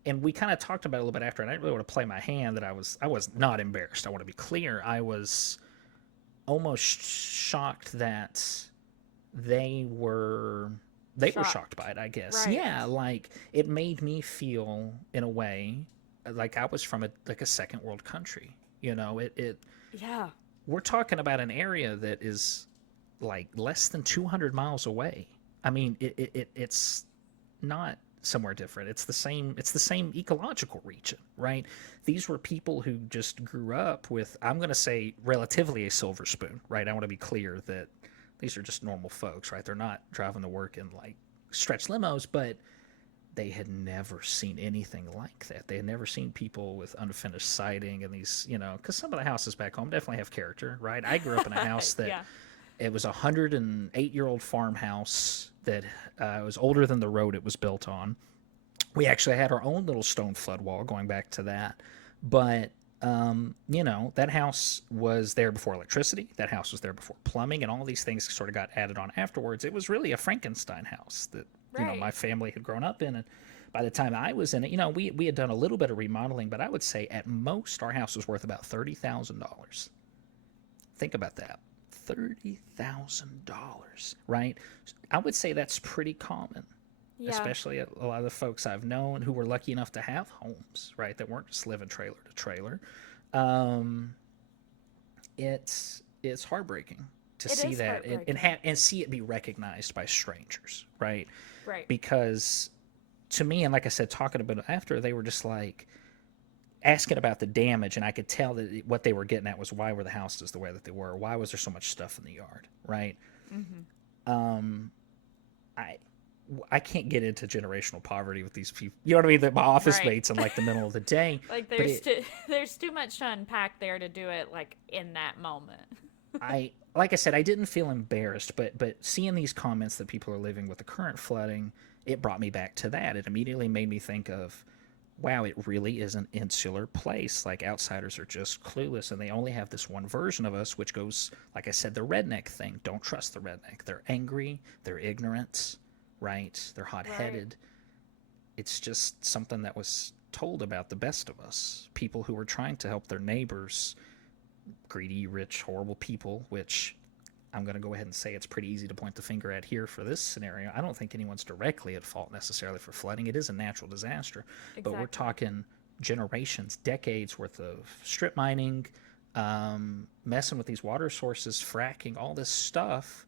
and we kind of talked about it a little bit after, and I didn't really want to play my hand that I was not embarrassed. I want to be clear. I was almost shocked that they were they were shocked Shocked. by it, I guess. Right. Yeah, like it made me feel in a way like I was from a second world country. It Yeah. we're talking about an area that is like less than 200 miles away. I mean, it's not somewhere different. It's the same ecological region, right? These were people who just grew up with, I'm going to say, relatively a silver spoon, right? I want to be clear that these are just normal folks, right? They're not driving to work in like stretch limos, but they had never seen anything like that. They had never seen people with unfinished siding and these, because some of the houses back home definitely have character, right? I grew up in a house that Yeah. it was a 108-year-old farmhouse that was older than the road it was built on. We actually had our own little stone flood wall going back to that. But, that house was there before electricity. That house was there before plumbing, and all these things sort of got added on afterwards. It was really a Frankenstein house that, my Right. family had grown up in. And by the time I was in it, we had done a little bit of remodeling, but I would say at most our house was worth about $30,000. Think about that. $30,000, right? I would say that's pretty common, Yeah. especially a lot of the folks I've known who were lucky enough to have homes, right, that weren't just living trailer to trailer. Um, it's heartbreaking to It see is that heartbreaking. and see it be recognized by strangers, right? Right. Because to me, and like I said, talking about it after, they were just like asking about the damage, and I could tell that what they were getting at was, why were the houses the way that they were? Why was there so much stuff in the yard, right? Mm-hmm. Um, I I can't get into generational poverty with these people. You know what I mean? That my office Right. mates in like the middle of the day. Like But there's too much to unpack there to do it like in that moment. I like I said, I didn't feel embarrassed, but seeing these comments that people are living with the current flooding, it brought me back to that. It immediately made me think of, wow, it really is an insular place. Like outsiders are just clueless and they only have this one version of us, which goes, like I said, the redneck thing. Don't trust the redneck. They're angry, they're ignorant, right? They're hot Right. headed. It's just something that was told about the best of us, people who were trying to help their neighbors, greedy, rich, horrible people, which I'm going to go ahead and say it's pretty easy to point the finger at here for this scenario. I don't think anyone's directly at fault necessarily for flooding. It is a natural disaster, but we're Exactly. talking generations, decades worth of strip mining, messing with these water sources, fracking, all this stuff.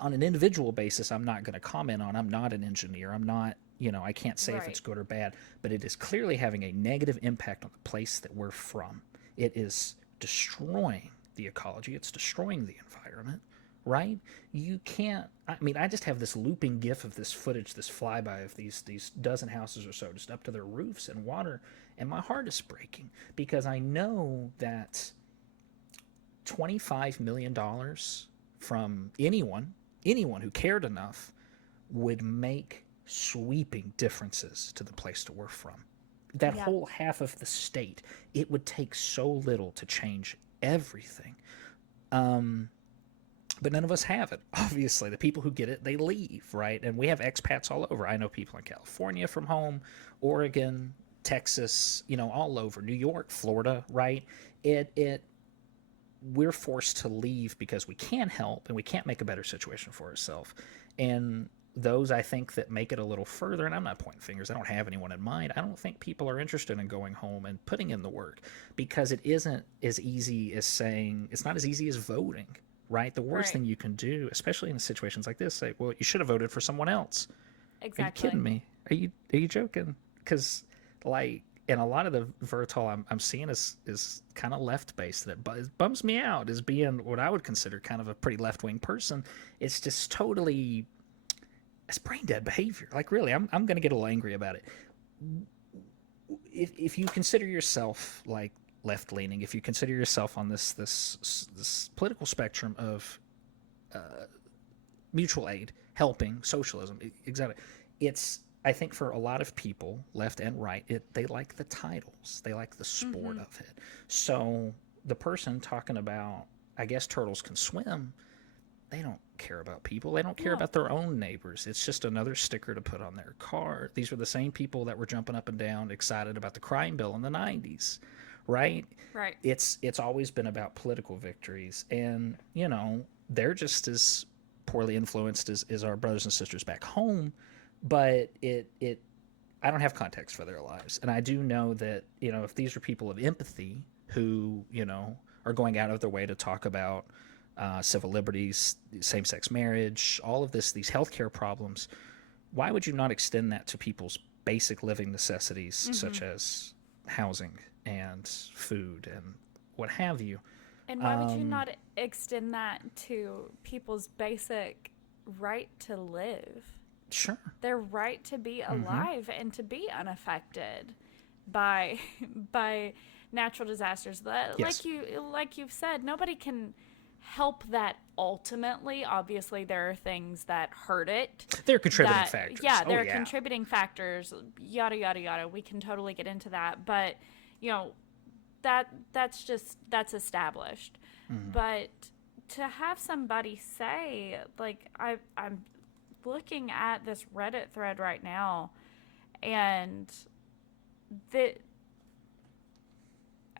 On an individual basis, I'm not going to comment on. I'm not an engineer. I'm not I can't say if it's Right. good or bad, but it is clearly having a negative impact on the place that we're from. It is destroying the ecology, it's destroying the environment, right? You can't. I mean, I just have this looping gif of this footage, this flyby of these dozen houses or so, just up to their roofs in water, and my heart is breaking because I know that $25 million from anyone who cared enough would make sweeping differences to the place that we're from. That Yeah. whole half of the state, it would take so little to change everything. Um, but none of us have it. Obviously, the people who get it, they leave, right? And we have expats all over. I know people in California from home, Oregon, Texas, all over, New York, Florida, right? It we're forced to leave because we can't help and we can't make a better situation for ourselves. And those I think that make it a little further, and I'm not pointing fingers, I don't have anyone in mind. I don't think people are interested in going home and putting in the work because it isn't as easy as saying, it's not as easy as voting, right? The worst Right. thing you can do, especially in situations like this, say, well, you should have voted for someone else. Are you Exactly. kidding me? Are you joking? Because like, and a lot of the Vertol I'm seeing is kind of left based. That it bums me out as being what I would consider kind of a pretty left wing person. It's just totally, it's brain dead behavior. Like really, I'm gonna get a little angry about it. If you consider yourself like left leaning, if you consider yourself on this political spectrum of mutual aid, helping, socialism, exactly. It's I think for a lot of people, left and right, they like the titles, they like the sport Mm-hmm. of it. So the person talking about, I guess turtles can swim, they don't care about people. They don't care No. about their own neighbors. It's just another sticker to put on their car. These were the same people that were jumping up and down, excited about the crime bill in the '90s, right? Right. It's always been about political victories, and they're just as poorly influenced as our brothers and sisters back home. But it I don't have context for their lives, and I do know that if these are people of empathy who are going out of their way to talk about civil liberties, same-sex marriage, all of these healthcare problems, why would you not extend that to people's basic living necessities, Mm-hmm. such as housing and food and what have you? And why would you Um, not extend that to people's basic right to live? sure. Their right to be Mm-hmm. alive and to be unaffected by by natural disasters. Yes. Like you've said, nobody can help that ultimately. Obviously, there are things that hurt it. They're contributing That factors. yeah, Oh there are yeah. contributing factors. Yada yada yada. We can totally get into that, but you know that's established. Mm-hmm. But to have somebody say like I'm looking at this Reddit thread right now, and the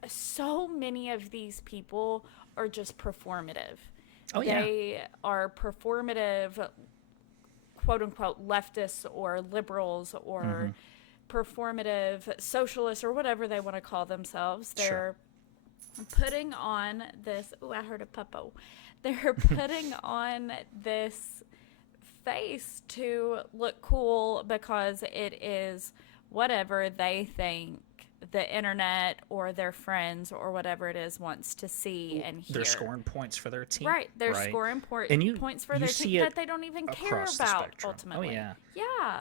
so many of these people are just performative. Oh yeah. They are performative, quote unquote, leftists or liberals Mm-hmm. or performative socialists or whatever they want to call themselves. Sure. They're putting on this. Oh, I heard a puppo. They're putting on this face to look cool because it is whatever they think the internet or their friends or whatever it is wants to see and hear. They're scoring points for their team. Right. They're right? scoring And points for you their see team it that they don't even care across the about spectrum. ultimately. Oh yeah. Yeah.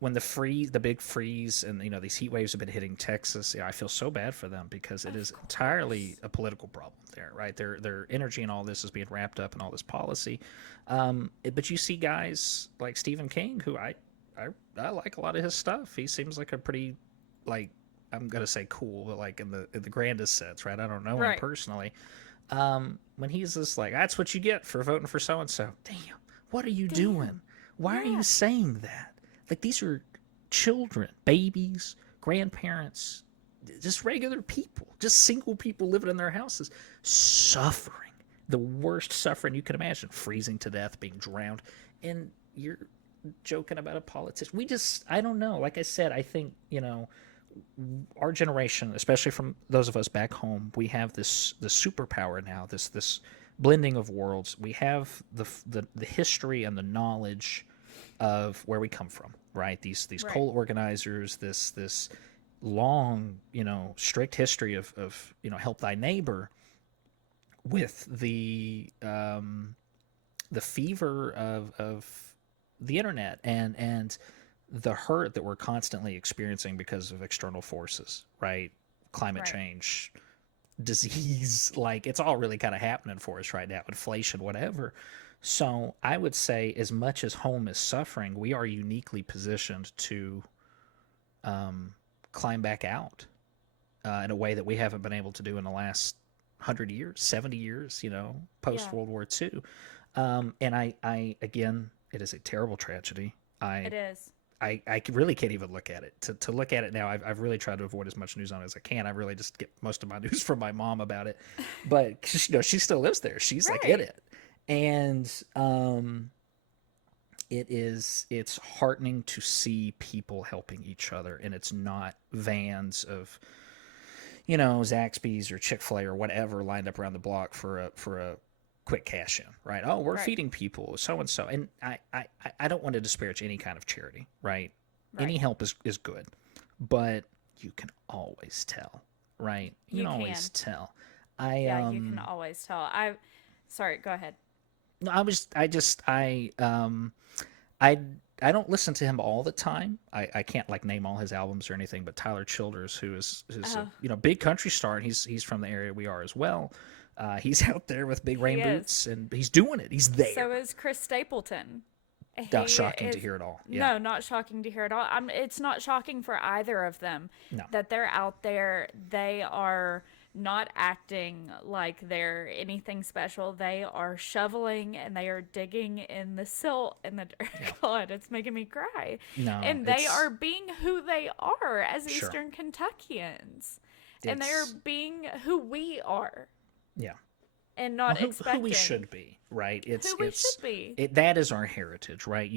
When the big freeze, and these heat waves have been hitting Texas, I feel so bad for them because it is entirely a political problem there, right? Their energy and all this is being wrapped up in all this policy. But you see guys like Stephen King, who I like a lot of his stuff. He seems like a pretty, like, I'm gonna say cool, but like in the grandest sense, right? I don't know him Right. personally. When he's just like, that's what you get for voting for so and so. Damn, what are you doing? Why are you Yeah. saying that? Like, these are children, babies, grandparents, just regular people, just single people living in their houses, suffering the worst suffering you can imagine, freezing to death, being drowned, and you're joking about a politician. I don't know. Like I said, I think our generation, especially from those of us back home, we have this superpower now. This blending of worlds. We have the history and the knowledge of where we come from, right? These Right. coal organizers, this long, strict history of help thy neighbor, with the fever of the internet and the hurt that we're constantly experiencing because of external forces, right? Climate Right. change, disease, like it's all really kind of happening for us right now, inflation, whatever. So I would say, as much as home is suffering, we are uniquely positioned to climb back out in a way that we haven't been able to do in the last 100 years, 70 years, post Yeah. World War II. And I, again, it is a terrible tragedy. I, It is. I really can't even look at it. To look at it now, I've really tried to avoid as much news on it as I can. I really just get most of my news from my mom about it. But, she still lives there. She's like in Right. it. And it's heartening to see people helping each other. And it's not vans of, Zaxby's or Chick-fil-A or whatever lined up around the block for a quick cash in, right? Oh, we're Right. feeding people, so and so. And I don't want to disparage any kind of charity, right? Any Right. help is good, but you can always tell, right? You You can always can. tell. I Yeah, you can always tell. Sorry, go ahead. no, I I don't listen to him all the time. I can't like name all his albums or anything, but Tyler Childers, who is a Oh, big country star, and he's from the area we are as well. He's out there with big he rain is. boots, and he's doing it. He's there. So is Chris Stapleton. Not He shocking to is hear it all. Yeah. no, not shocking to hear at all. It's not shocking for either of them No. that they're out there. They are not acting like they're anything special. They are shoveling and they are digging in the silt and the dirt. Yeah. God, it's making me cry. No. And they It's are being who they are as sure. Eastern Kentuckians. And they are It's being who we are yeah. and Well, not who we expecting should be, right? who we should be. That is our heritage, right?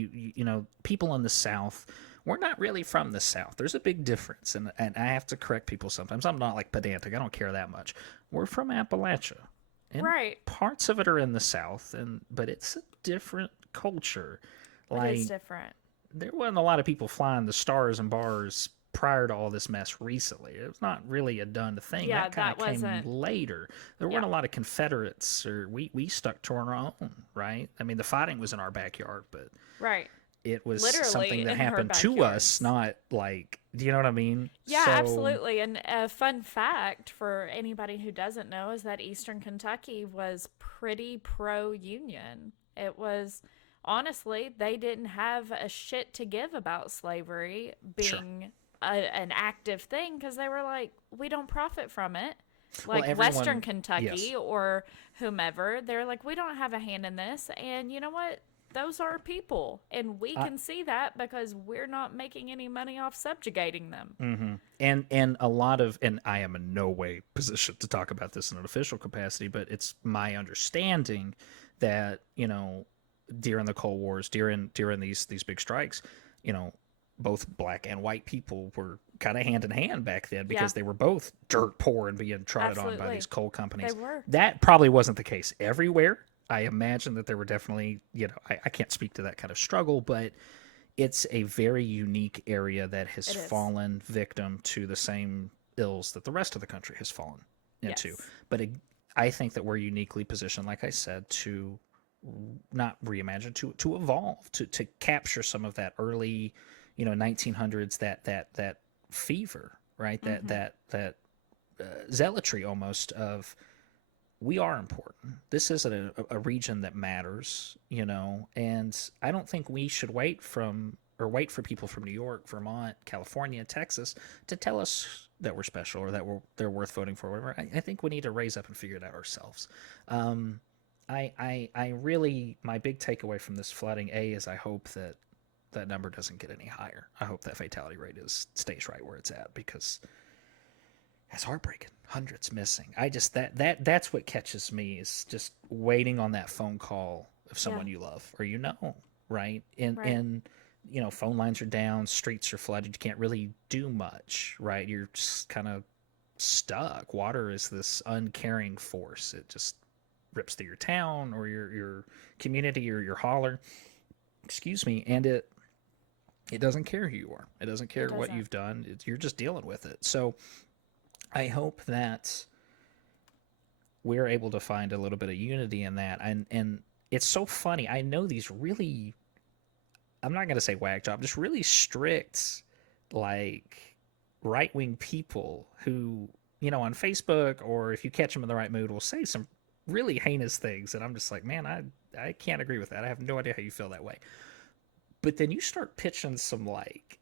People in the South, we're not really from the South. There's a big difference, and I have to correct people sometimes. I'm not like pedantic. I don't care that much. We're from Appalachia, and Right. parts of it are in the South, but it's a different culture. It is Like different. there wasn't a lot of people flying the stars and bars prior to all this mess recently. It was not really a done thing. Yeah, That kind that of came wasn't. later. There weren't Yeah. a lot of Confederates, or we stuck to our own, right? I mean, the fighting was in our backyard, but Right. it was something Literally that in her happened to us, backyards. not like, do you know what I mean? Yeah, So, absolutely. And a fun fact for anybody who doesn't know is that Eastern Kentucky was pretty pro union. It was honestly, they didn't have a shit to give about slavery sure. being an active thing because they were like, we don't profit from it. Well, Like Western everyone, yes. Kentucky or whomever, they're like, we don't have a hand in this. And you know what? Those are people. And we I, can see that because we're not making any money off subjugating them. and a lot of, and I am in no way positioned to talk about this in an official capacity, but it's my understanding that during the Cold Wars, during these big strikes, you know, both black and white people were kind of hand in hand back then Yeah, because they were both dirt poor and being trotted on by these absolutely. coal They companies. were. That probably wasn't the case everywhere. I imagine that there were definitely, I can't speak to that kind of struggle, but it's a very unique area that has It is. fallen victim to the same ills that the rest of the country has fallen into. Yes. But I think that we're uniquely positioned, like I said, to not reimagine, to evolve, to capture some of that early, 1900s, that fever, right? That Mm-hmm. zealotry almost of, we are important. This isn't a region that matters, and I don't think we should wait for people from New York, Vermont, California, Texas to tell us that we're special or that they're worth voting for. Whatever. I think we need to raise up and figure it out ourselves. I really, my big takeaway from this flooding, is I hope that that number doesn't get any higher. I hope that fatality rate stays right where it's at, because that's heartbreaking. Hundreds missing. I just, that's what catches me, is just waiting on that phone call of Yeah. someone you love or right? And Right. phone lines are down, streets are flooded. You can't really do much, right? You're just kind of stuck. Water is this uncaring force. It just rips through your town or your community or your holler. excuse me, and it doesn't care who you are. It doesn't care It what doesn't. you've done. You're just dealing with it. So I hope that we're able to find a little bit of unity in that. And it's so funny. I know these really, I'm not going to say whack job, just really strict, like right wing people who, on Facebook, or if you catch them in the right mood, will say some really heinous things. And I'm just like, man, I can't agree with that. I have no idea how you feel that way. But then you start pitching some like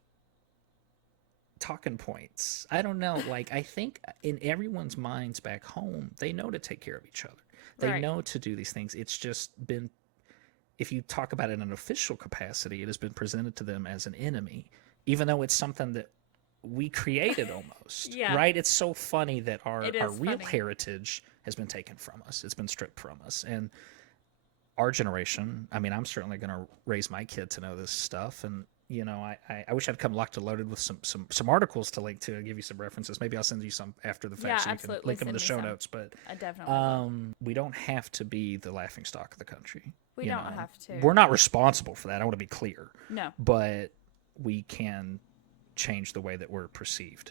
talking points. I don't know. Like, I think in everyone's minds back home, they know to take care of each other. They Right. know to do these things. It's just been, if you talk about it in an official capacity, it has been presented to them as an enemy, even though it's something that we created almost, Yeah. right? It's so funny that our, It our is real funny. heritage has been taken from us. It's been stripped from us. And our generation, I mean, I'm certainly going to raise my kid to know this stuff. And, I wish I'd come locked and loaded with some articles to link to and give you some references. Maybe I'll send you some after the fact Yeah, so you can absolutely. link them in Send the me show some. notes. But I definitely will. we don't have to be the laughing stock of the country. We you don't know. have to. We're not responsible for that. I want to be clear. No. But we can change the way that we're perceived.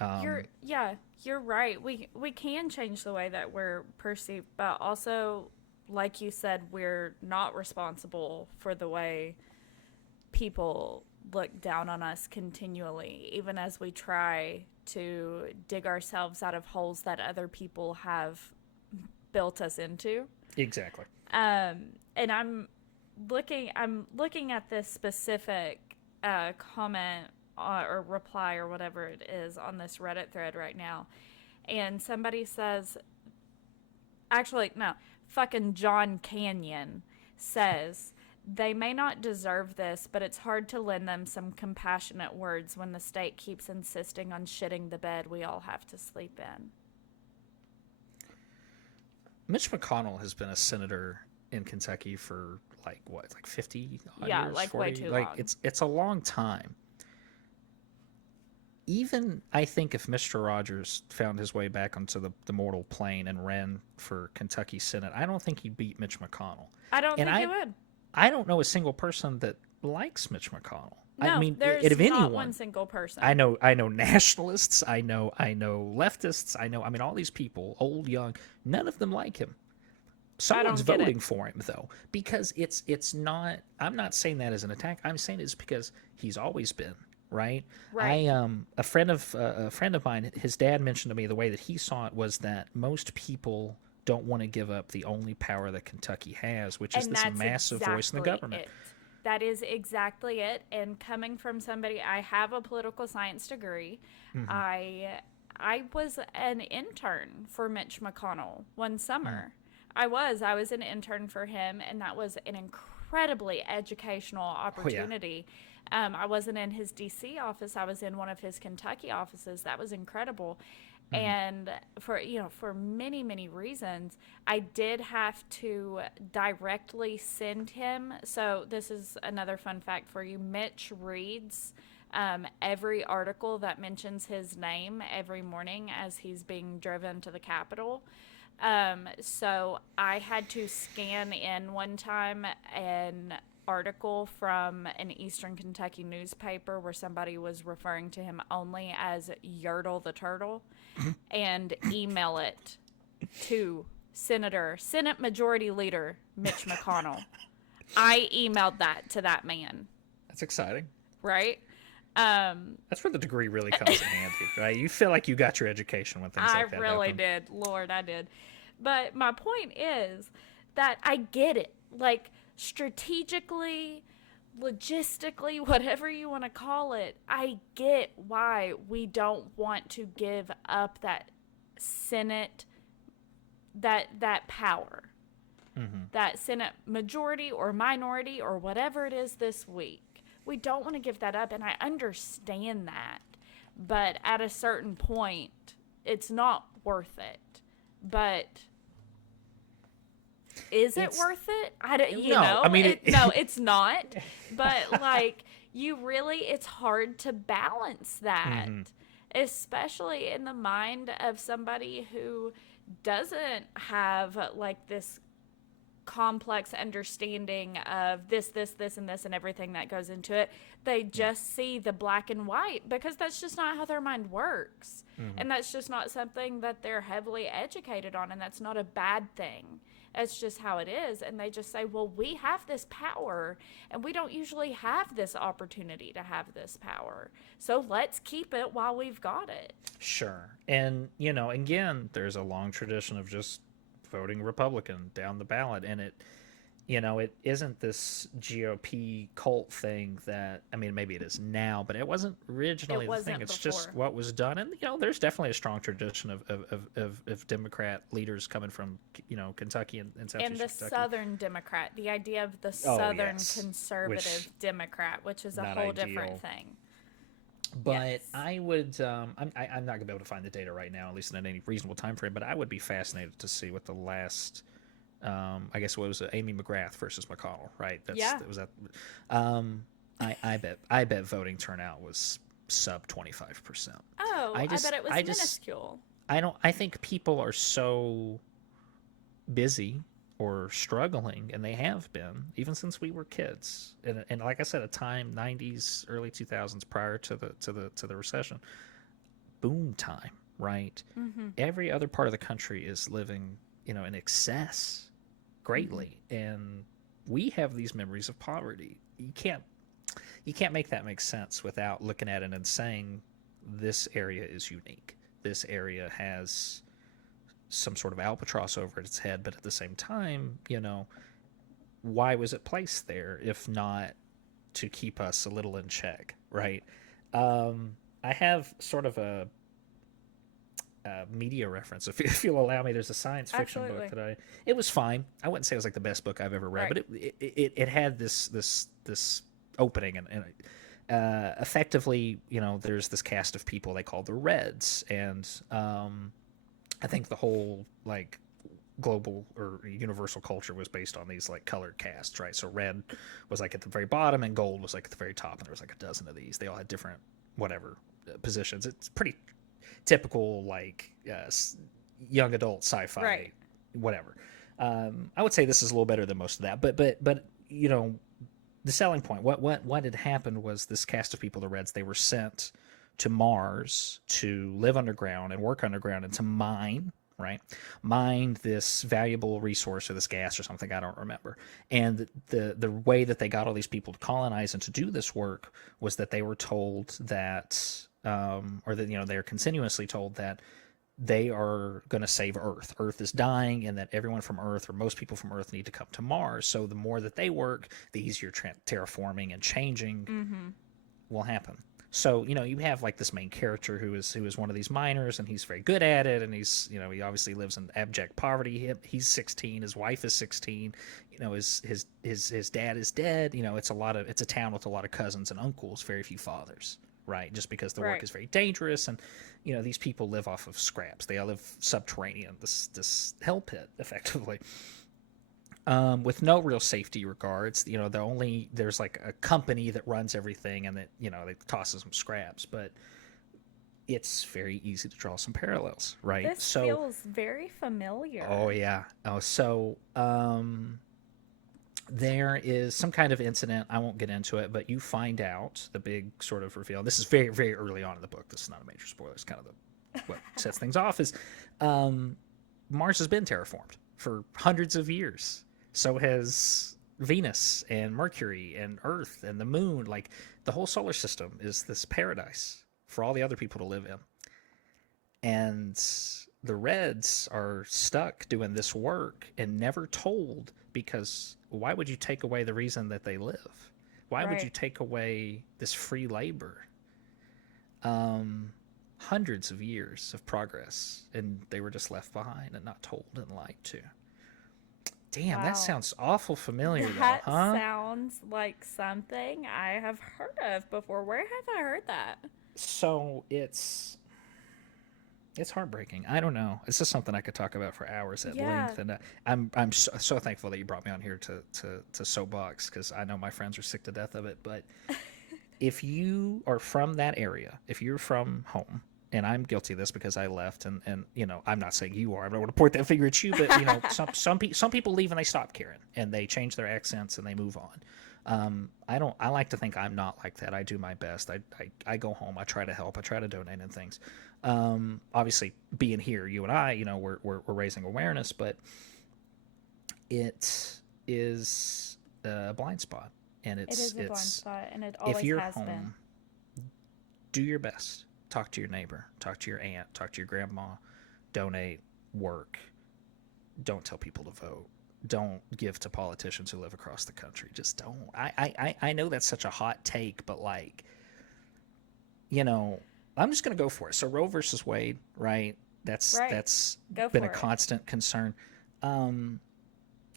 You're right. We can change the way that we're perceived, but also, like you said, we're not responsible for the way people look down on us continually, even as we try to dig ourselves out of holes that other people have built us into. Exactly. And I'm looking at this specific comment or reply or whatever it is on this Reddit thread right now, and somebody says, actually, no, fucking John Canyon says, they may not deserve this, but it's hard to lend them some compassionate words when the state keeps insisting on shitting the bed we all have to sleep in. Mitch McConnell has been a senator in Kentucky for like 50 Yeah, years, like 40? way too Like long. it's a long time. Even I think if Mr. Rogers found his way back onto the mortal plane and ran for Kentucky Senate, I don't think he'd beat Mitch McConnell. I don't And think he would. I don't know a single person that likes Mitch McConnell. No, I mean, there's if not anyone, one single person. I know nationalists, I know leftists, I mean all these people, old, young, none of them like him. Someone's get voting it. for him though, because it's not. I'm not saying that as an attack. I'm saying it's because he's always been right. Right. A friend of mine, his dad mentioned to me the way that he saw it was that most people don't want to give up the only power that Kentucky has, which is And this that's massive voice in the exactly government. it. That is exactly it. And coming from somebody, I have a political science degree. Mm-hmm. I was an intern for Mitch McConnell one summer. Mm. I was an intern for him, and that was an incredibly educational opportunity. I wasn't in his DC office. I was in one of his Kentucky offices. That was incredible. Mm-hmm. And for many, many reasons, I did have to directly send him. So this is another fun fact for you. Mitch reads every article that mentions his name every morning as he's being driven to the Capitol. So I had to scan in one time an article from an Eastern Kentucky newspaper where somebody was referring to him only as Yertle the Turtle and email it to Senate Majority Leader Mitch McConnell. I emailed that to that man. That's exciting. Right? That's where the degree really comes in handy, right? You feel like you got your education when things like that I really happen. did. Lord, I did. But my point is that I get it. Like, strategically, logistically, whatever you want to call it, I get why we don't want to give up that Senate, that power. Mm-hmm. That Senate majority or minority or whatever it is this week. We don't want to give that up, and I understand that. But at a certain point, it's not worth it. But is it worth it? I don't, you know. I mean, no, it's not. But like, it's hard to balance that, especially in the mind of somebody who doesn't have like this complex understanding of this, and this, and everything that goes into it. They just see the black and white because that's just not how their mind works. Mm-hmm. And that's just not something that they're heavily educated on, and that's not a bad thing. It's just how it is. And they just say, well, we have this power, and we don't usually have this opportunity to have this power. So let's keep it while we've got it. Sure. And, you know, again, there's a long tradition of just voting Republican down the ballot. And it, you know, it isn't this GOP cult thing that, I mean, maybe it is now, but it wasn't originally the thing. It's just what was done. And, you know, there's definitely a strong tradition of Democrat leaders coming from, you know, Kentucky and Southeast And the Kentucky. Southern Democrat, the idea of the Southern conservative Democrat, which is a whole different thing. But I would, I'm not going to be able to find the data right now, at least in any reasonable time frame, but I would be fascinated to see what the last, I guess what was it, Amy McGrath versus McConnell, right? That was that. I bet voting turnout was sub 25%. Oh, I bet it was minuscule. I think people are so busy or struggling, and they have been even since we were kids. And like I said, a time 90s, early 2000s, prior to the recession, boom time, right? Mm-hmm. Every other part of the country is living, you know, in excess greatly, and we have these memories of poverty. You can't make that make sense without looking at it and saying this area is unique. This area has some sort of albatross over its head, but at the same time, you know, why was it placed there if not to keep us a little in check, right? I have sort of a media reference, if you'll allow me. There's a science fiction book that it was fine. I wouldn't say it was like the best book I've ever read, but it had this opening, and effectively, you know, there's this cast of people they call the Reds, and I think the whole like global or universal culture was based on these like colored casts, right? So red was like at the very bottom, and gold was like at the very top, and there was like a dozen of these. They all had different whatever positions. It's pretty typical like young adult sci-fi, whatever. I would say this is a little better than most of that, but you know, the selling point, what had happened was this cast of people, the Reds, they were sent to Mars to live underground and work underground and to mine this valuable resource or this gas or something, I don't remember. And the way that they got all these people to colonize and to do this work was that they were told that, or that, you know, they're continuously told that they are going to save Earth. Earth is dying, and that everyone from Earth, or most people from Earth, need to come to Mars. So the more that they work, the easier terraforming and changing will happen. So, you know, you have like this main character who is one of these miners, and he's very good at it, and he's, you know, he obviously lives in abject poverty. He's 16, his wife is 16, you know, his dad is dead. You know, it's a town with a lot of cousins and uncles, very few fathers, right? Just because the work is very dangerous, and you know, these people live off of scraps. They all live subterranean, this hell pit, effectively. With no real safety regards. You know, there's like a company that runs everything, and that, you know, they tosses them scraps, but it's very easy to draw some parallels, right? This feels very familiar. Oh yeah. So there is some kind of incident. I won't get into it, but you find out the big sort of reveal. This is very, very early on in the book. This is not a major spoiler. It's kind of what sets things off is Mars has been terraformed for hundreds of years. So has Venus and Mercury and Earth and the moon. Like, the whole solar system is this paradise for all the other people to live in. And the Reds are stuck doing this work and never told, because why would you take away the reason that they live? Why would you take away this free labor? Hundreds of years of progress, and they were just left behind and not told and lied to. Damn, that sounds awful familiar, that though, huh? Sounds like something I have heard of before. Where have I heard that? So it's heartbreaking. I don't know. It's just something I could talk about for hours at length, and I'm so thankful that you brought me on here to soapbox, because I know my friends are sick to death of it. But if you are from that area, if you're from home and I'm guilty of this because I left, and I'm not saying you are. I don't want to point that finger at you, but some people leave and they stop caring and they change their accents and they move on. I like to think I'm not like that. I do my best. I go home. I try to help. I try to donate and things. Obviously, being here, you and I, we're raising awareness, but it is a blind spot, and It is a blind spot, and it if always you're has home, been. do your best. Talk to your neighbor, talk to your aunt, talk to your grandma, donate, work. Don't tell people to vote. Don't give to politicians who live across the country. Just don't. I know that's such a hot take, but I'm just going to go for it. So Roe versus Wade, right? That's been a constant concern.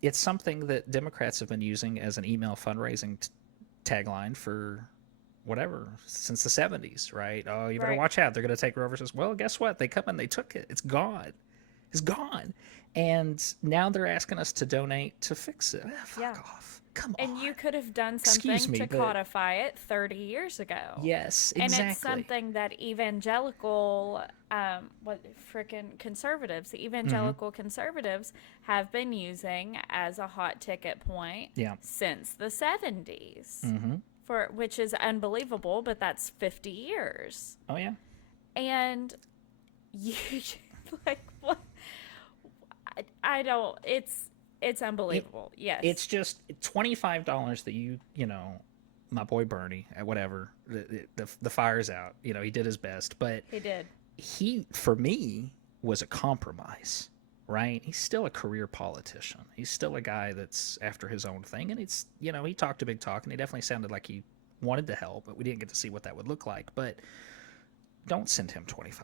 It's something that Democrats have been using as an email fundraising tagline for since the 70s, right? Oh, you better watch out. They're going to take Roe versus. Well, guess what? They come and they took it. It's gone. It's gone. And now they're asking us to donate to fix it. Fuck off. Come on. And you could have done something to codify it 30 years ago. Yes, exactly. And it's something that evangelical, conservatives, the evangelical conservatives have been using as a hot ticket point since the 70s. Mm-hmm. Which is unbelievable, but that's 50 years. Oh, yeah. And you, what? I don't, it's unbelievable. Yes. It's just $25 that my boy Bernie, whatever, the fire's out. He did his best, but he did. He, for me, was a compromise, right? He's still a career politician. He's still a guy that's after his own thing, and it's he talked a big talk, and he definitely sounded like he wanted to help, but we didn't get to see what that would look like. But don't send him $25.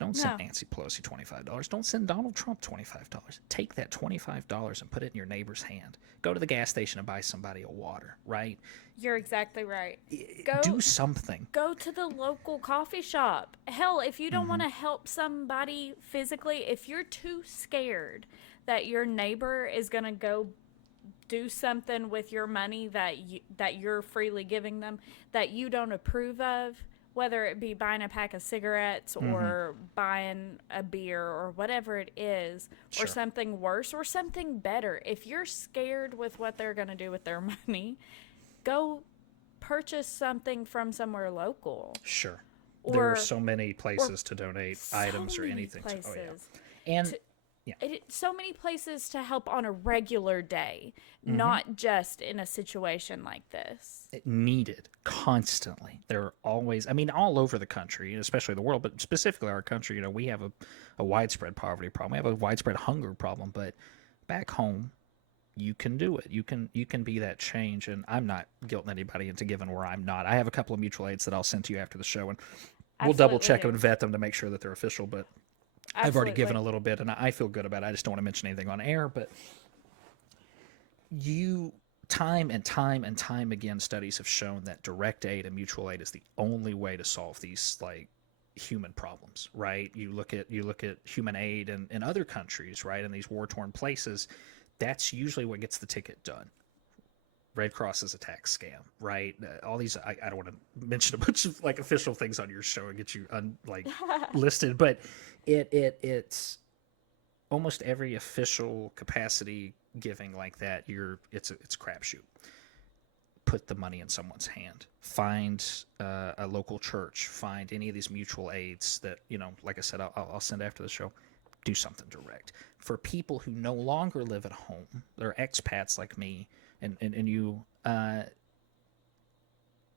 Don't send Nancy Pelosi $25. Don't send Donald Trump $25. Take that $25 and put it in your neighbor's hand. Go to the gas station and buy somebody a water, right? You're exactly right. Do something. Go to the local coffee shop. Hell, if you don't want to help somebody physically, if you're too scared that your neighbor is going to go do something with your money that you're freely giving them that you don't approve of, whether it be buying a pack of cigarettes or buying a beer or whatever it is, or something worse or something better. If you're scared with what they're going to do with their money, go purchase something from somewhere local. Sure. There are so many places to donate items or anything. And so many places to help on a regular day, not just in a situation like this. Needed constantly. There are always, all over the country, especially the world, but specifically our country, we have a widespread poverty problem. We have a widespread hunger problem, but back home, you can do it. You can be that change, and I'm not guilting anybody into giving where I'm not. I have a couple of mutual aids that I'll send to you after the show, and we'll double check them and vet them to make sure that they're official, but I've already given a little bit, and I feel good about it. I just don't want to mention anything on air, but time and time again, studies have shown that direct aid and mutual aid is the only way to solve these human problems, right? You look at human aid in other countries, right, in these war-torn places. That's usually what gets the ticket done. Red Cross is a tax scam, right? All these, I don't want to mention a bunch of official things on your show and get you listed, but it's almost every official capacity giving like that. It's a crapshoot. Put the money in someone's hand. Find a local church. Find any of these mutual aids that like I said, I'll send after the show. Do something direct for people who no longer live at home. They're expats like me. And you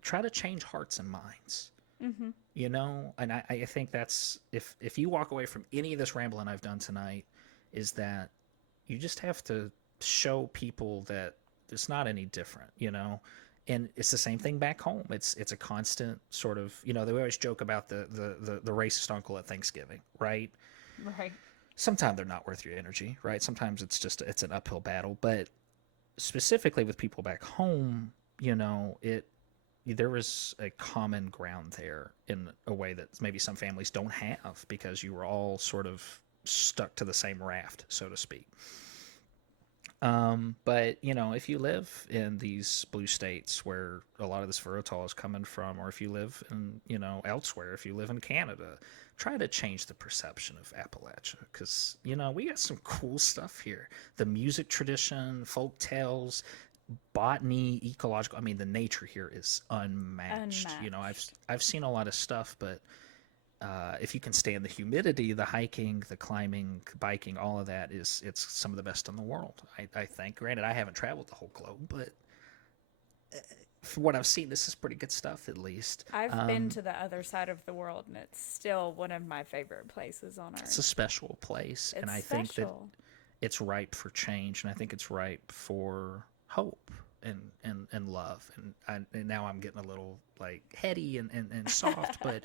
try to change hearts and minds, and I think that's, if you walk away from any of this rambling I've done tonight, is that you just have to show people that it's not any different, and it's the same thing back home. It's a constant sort of, they always joke about the racist uncle at Thanksgiving, right? Right. Sometimes they're not worth your energy, right? Sometimes it's an uphill battle, but specifically with people back home, there was a common ground there in a way that maybe some families don't have, because you were all sort of stuck to the same raft, so to speak. But if you live in these blue states where a lot of this Virotol is coming from, or if you live in, elsewhere, if you live in Canada, try to change the perception of Appalachia because, we got some cool stuff here. The music tradition, folk tales, botany, ecological. I mean, the nature here is unmatched. I've seen a lot of stuff, but if you can stand the humidity, the hiking, the climbing, biking, all of that it's some of the best in the world. I think. Granted, I haven't traveled the whole globe, but for what I've seen, this is pretty good stuff. At least I've been to the other side of the world, and it's still one of my favorite places on Earth. It's a special place, It's and I special. think that it's ripe for change, and I think it's ripe for hope and love. And now I'm getting a little like heady and soft, but.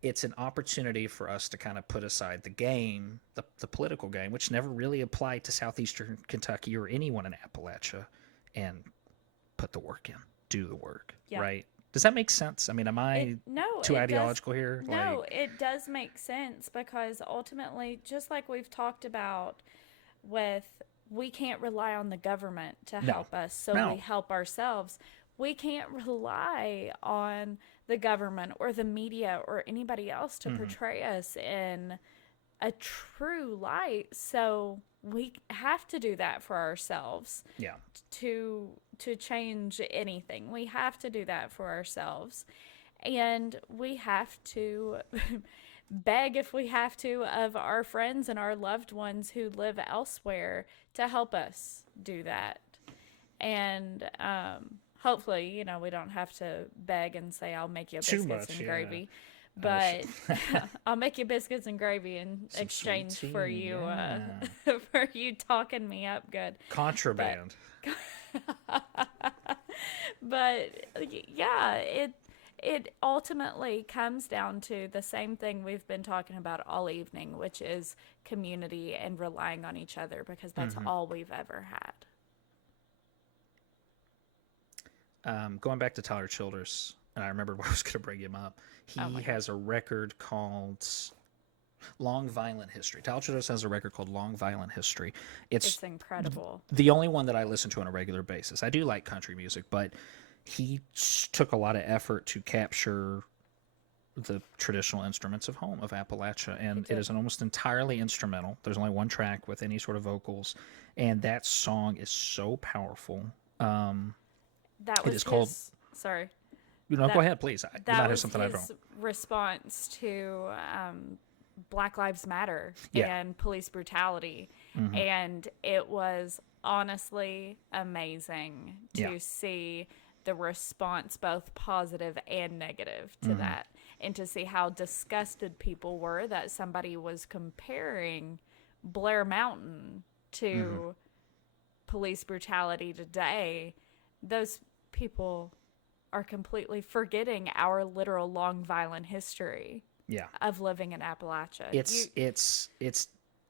It's an opportunity for us to kind of put aside the game, the political game, which never really applied to southeastern Kentucky or anyone in Appalachia, and put the work in, do the work, right? Does that make sense? I mean, am I too ideological here? No, it does make sense because ultimately, just like we've talked about we can't rely on the government to help us, so we help ourselves. We can't rely on the government or the media or anybody else to portray us in a true light. So we have to do that for ourselves. Yeah. To change anything, we have to do that for ourselves, and we have to beg if we have to of our friends and our loved ones who live elsewhere to help us do that. And hopefully, we don't have to beg and say, I'll make you biscuits and gravy. But I'll make you biscuits and gravy in exchange for you for you talking me up good. Contraband. But yeah, it ultimately comes down to the same thing we've been talking about all evening, which is community and relying on each other, because that's all we've ever had. Going back to Tyler Childers, and I remembered what I was going to bring him up. He has a record called Long Violent History. Tyler Childers has a record called Long Violent History. It's incredible. The only one that I listen to on a regular basis. I do like country music, but he took a lot of effort to capture the traditional instruments of home of Appalachia, and it is an almost entirely instrumental. There's only one track with any sort of vocals, and that song is so powerful. That was sorry. Go ahead, please. You might have something I don't. That was his response to Black Lives Matter and police brutality. And it was honestly amazing to see the response, both positive and negative, to that. And to see how disgusted people were that somebody was comparing Blair Mountain to police brutality today. Those people are completely forgetting our literal long violent history of living in Appalachia. It's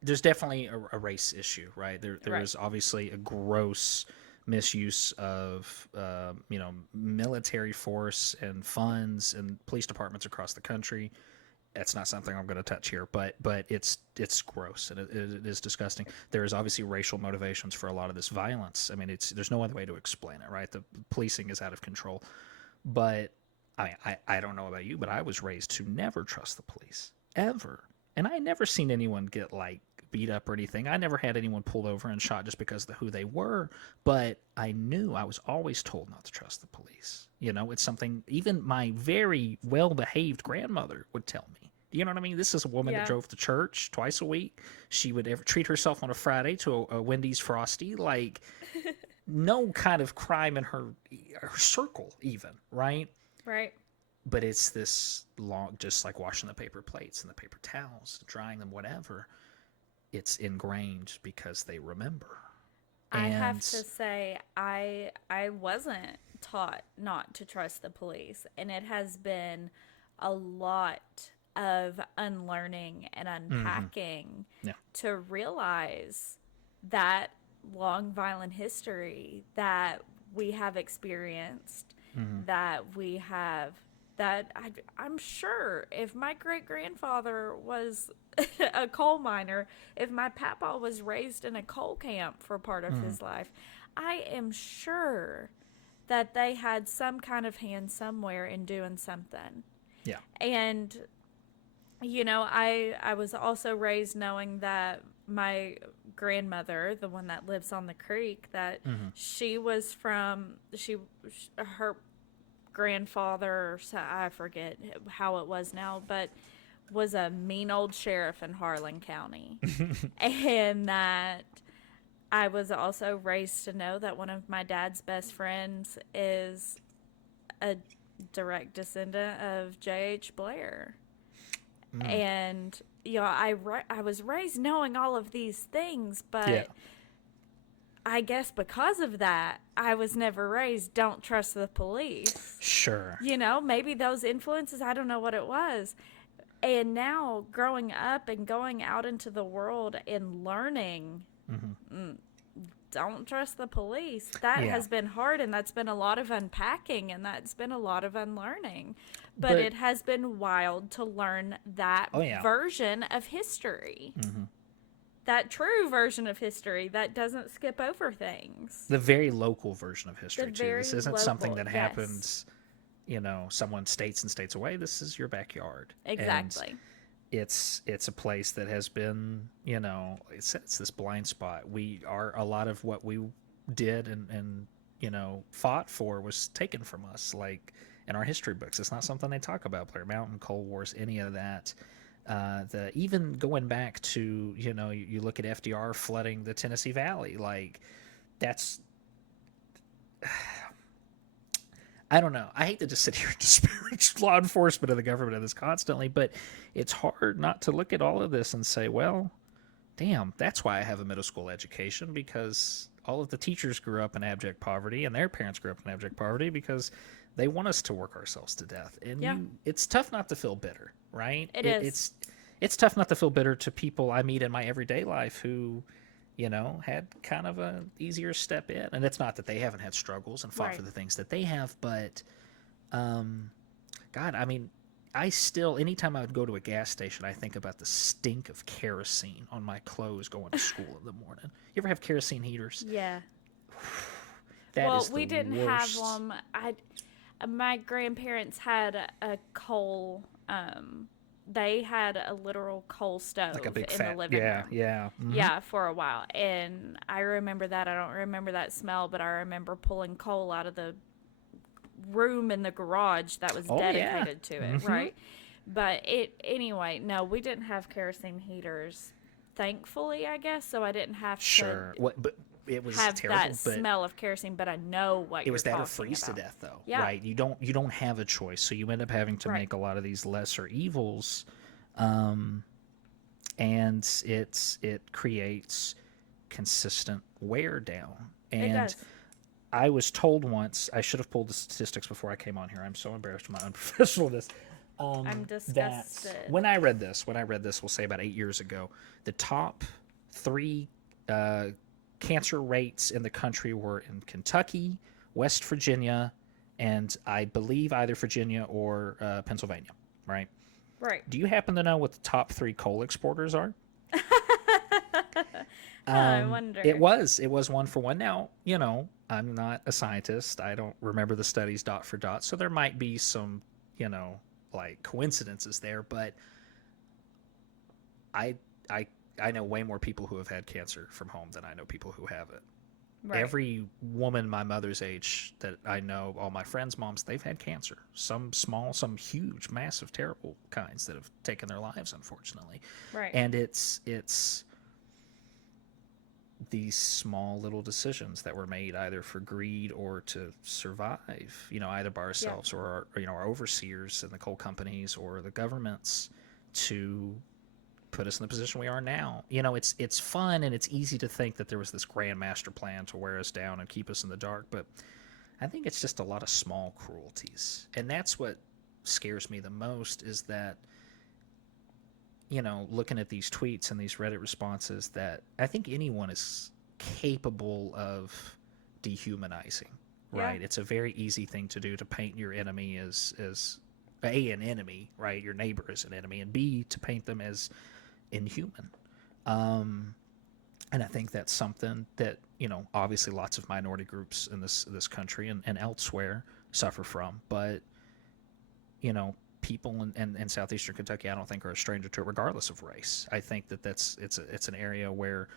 there's definitely a race issue, right? There is obviously a gross misuse of military force and funds and police departments across the country. That's not something I'm going to touch here, but it's gross and it is disgusting. There is obviously racial motivations for a lot of this violence. I mean, there's no other way to explain it, right? The policing is out of control. But I don't know about you, but I was raised to never trust the police ever, and I never seen anyone get like beat up or anything. I never had anyone pulled over and shot just because of who they were. But I was always told not to trust the police. It's something even my very well-behaved grandmother would tell me. You know what I mean? This is a woman that drove to church twice a week. She would ever treat herself on a Friday to a Wendy's Frosty. Like, no kind of crime in her circle even, right? Right. But it's this long, just like washing the paper plates and the paper towels, drying them, whatever. It's ingrained because they remember. I have to say, I wasn't taught not to trust the police, and it has been a lot of unlearning and unpacking to realize that long violent history that we have experienced, that we have that I'm sure if my great-grandfather was a coal miner, if my papa was raised in a coal camp for part of his life, I am sure that they had some kind of hand somewhere in doing something. Yeah. And, you know, I was also raised knowing that my grandmother, the one that lives on the creek, that she was from, her grandfather, or I forget how it was now, but was a mean old sheriff in Harlan County. And that I was also raised to know that one of my dad's best friends is a direct descendant of J.H. Blair. And, you know, I was raised knowing all of these things, but I guess because of that, I was never raised, don't trust the police. Sure. You know, maybe those influences, I don't know what it was. And now, growing up and going out into the world and learning, don't trust the police. That has been hard, and that's been a lot of unpacking, and that's been a lot of unlearning. But it has been wild to learn that version of history. That true version of history that doesn't skip over things. The very local version of history, too. This isn't something that happens, you know, someone states and states away. This is your backyard. Exactly. And it's a place that has been, you know, it's this blind spot. A lot of what we did and you know, fought for was taken from us, like in our history books. It's not something they talk about. Blair Mountain, Cold Wars, any of that. Even going back to, you know, you look at FDR flooding the Tennessee Valley, like that's, I don't know. I hate to just sit here and disparage law enforcement and the government of this constantly, but it's hard not to look at all of this and say, well, damn, that's why I have a middle school education, because all of the teachers grew up in abject poverty and their parents grew up in abject poverty because they want us to work ourselves to death. And it's tough not to feel bitter, right? It is. It's tough not to feel bitter to people I meet in my everyday life who, you know, had kind of a easier step in. And it's not that they haven't had struggles and fought for the things that they have, but, God, I mean, I still, anytime I would go to a gas station, I think about the stink of kerosene on my clothes going to school in the morning. You ever have kerosene heaters? Yeah. Well, we didn't have them. My grandparents had a coal, they had a literal coal stove like a big in fat, the living room. Yeah, for a while. And I remember that. I don't remember that smell, but I remember pulling coal out of the room in the garage that was dedicated to it, right? But anyway, no, we didn't have kerosene heaters, thankfully, I guess, so I didn't have to but it was have terrible, that smell of kerosene, but I know what it was you're that or talking freeze about. to death, though, Yeah. right? You don't have a choice, so you end up having to make a lot of these lesser evils, and it creates consistent wear down. And It does. I was told once, I should have pulled the statistics before I came on here. I'm so embarrassed of my unprofessionalness. I'm disgusted. When I read this, we'll say about 8 years ago, the top 3 cancer rates in the country were in Kentucky, West Virginia, and I believe either Virginia or Pennsylvania, right? Right. Do you happen to know what the top 3 coal exporters are? I wonder. It was 1-for-1. Now, you know, I'm not a scientist. I don't remember the studies dot for dot, so there might be some, you know, like coincidences there, but I know way more people who have had cancer from home than I know people who haven't. Right. Every woman my mother's age that I know, all my friends' moms, they've had cancer. Some small, some huge, massive, terrible kinds that have taken their lives, unfortunately. Right. And it's these small little decisions that were made either for greed or to survive, you know, either by ourselves or our overseers in the coal companies or the governments to put us in the position we are now. You know, it's fun and it's easy to think that there was this grand master plan to wear us down and keep us in the dark, but I think it's just a lot of small cruelties. And that's what scares me the most, is that, you know, looking at these tweets and these Reddit responses, that I think anyone is capable of dehumanizing, right? It's a very easy thing to do, to paint your enemy as A, an enemy, right? Your neighbor is an enemy, and B, to paint them as inhuman. And I think that's something that, obviously lots of minority groups in this country and elsewhere suffer from. But, people in southeastern Kentucky, I don't think are a stranger to it, regardless of race. I think that it's an area where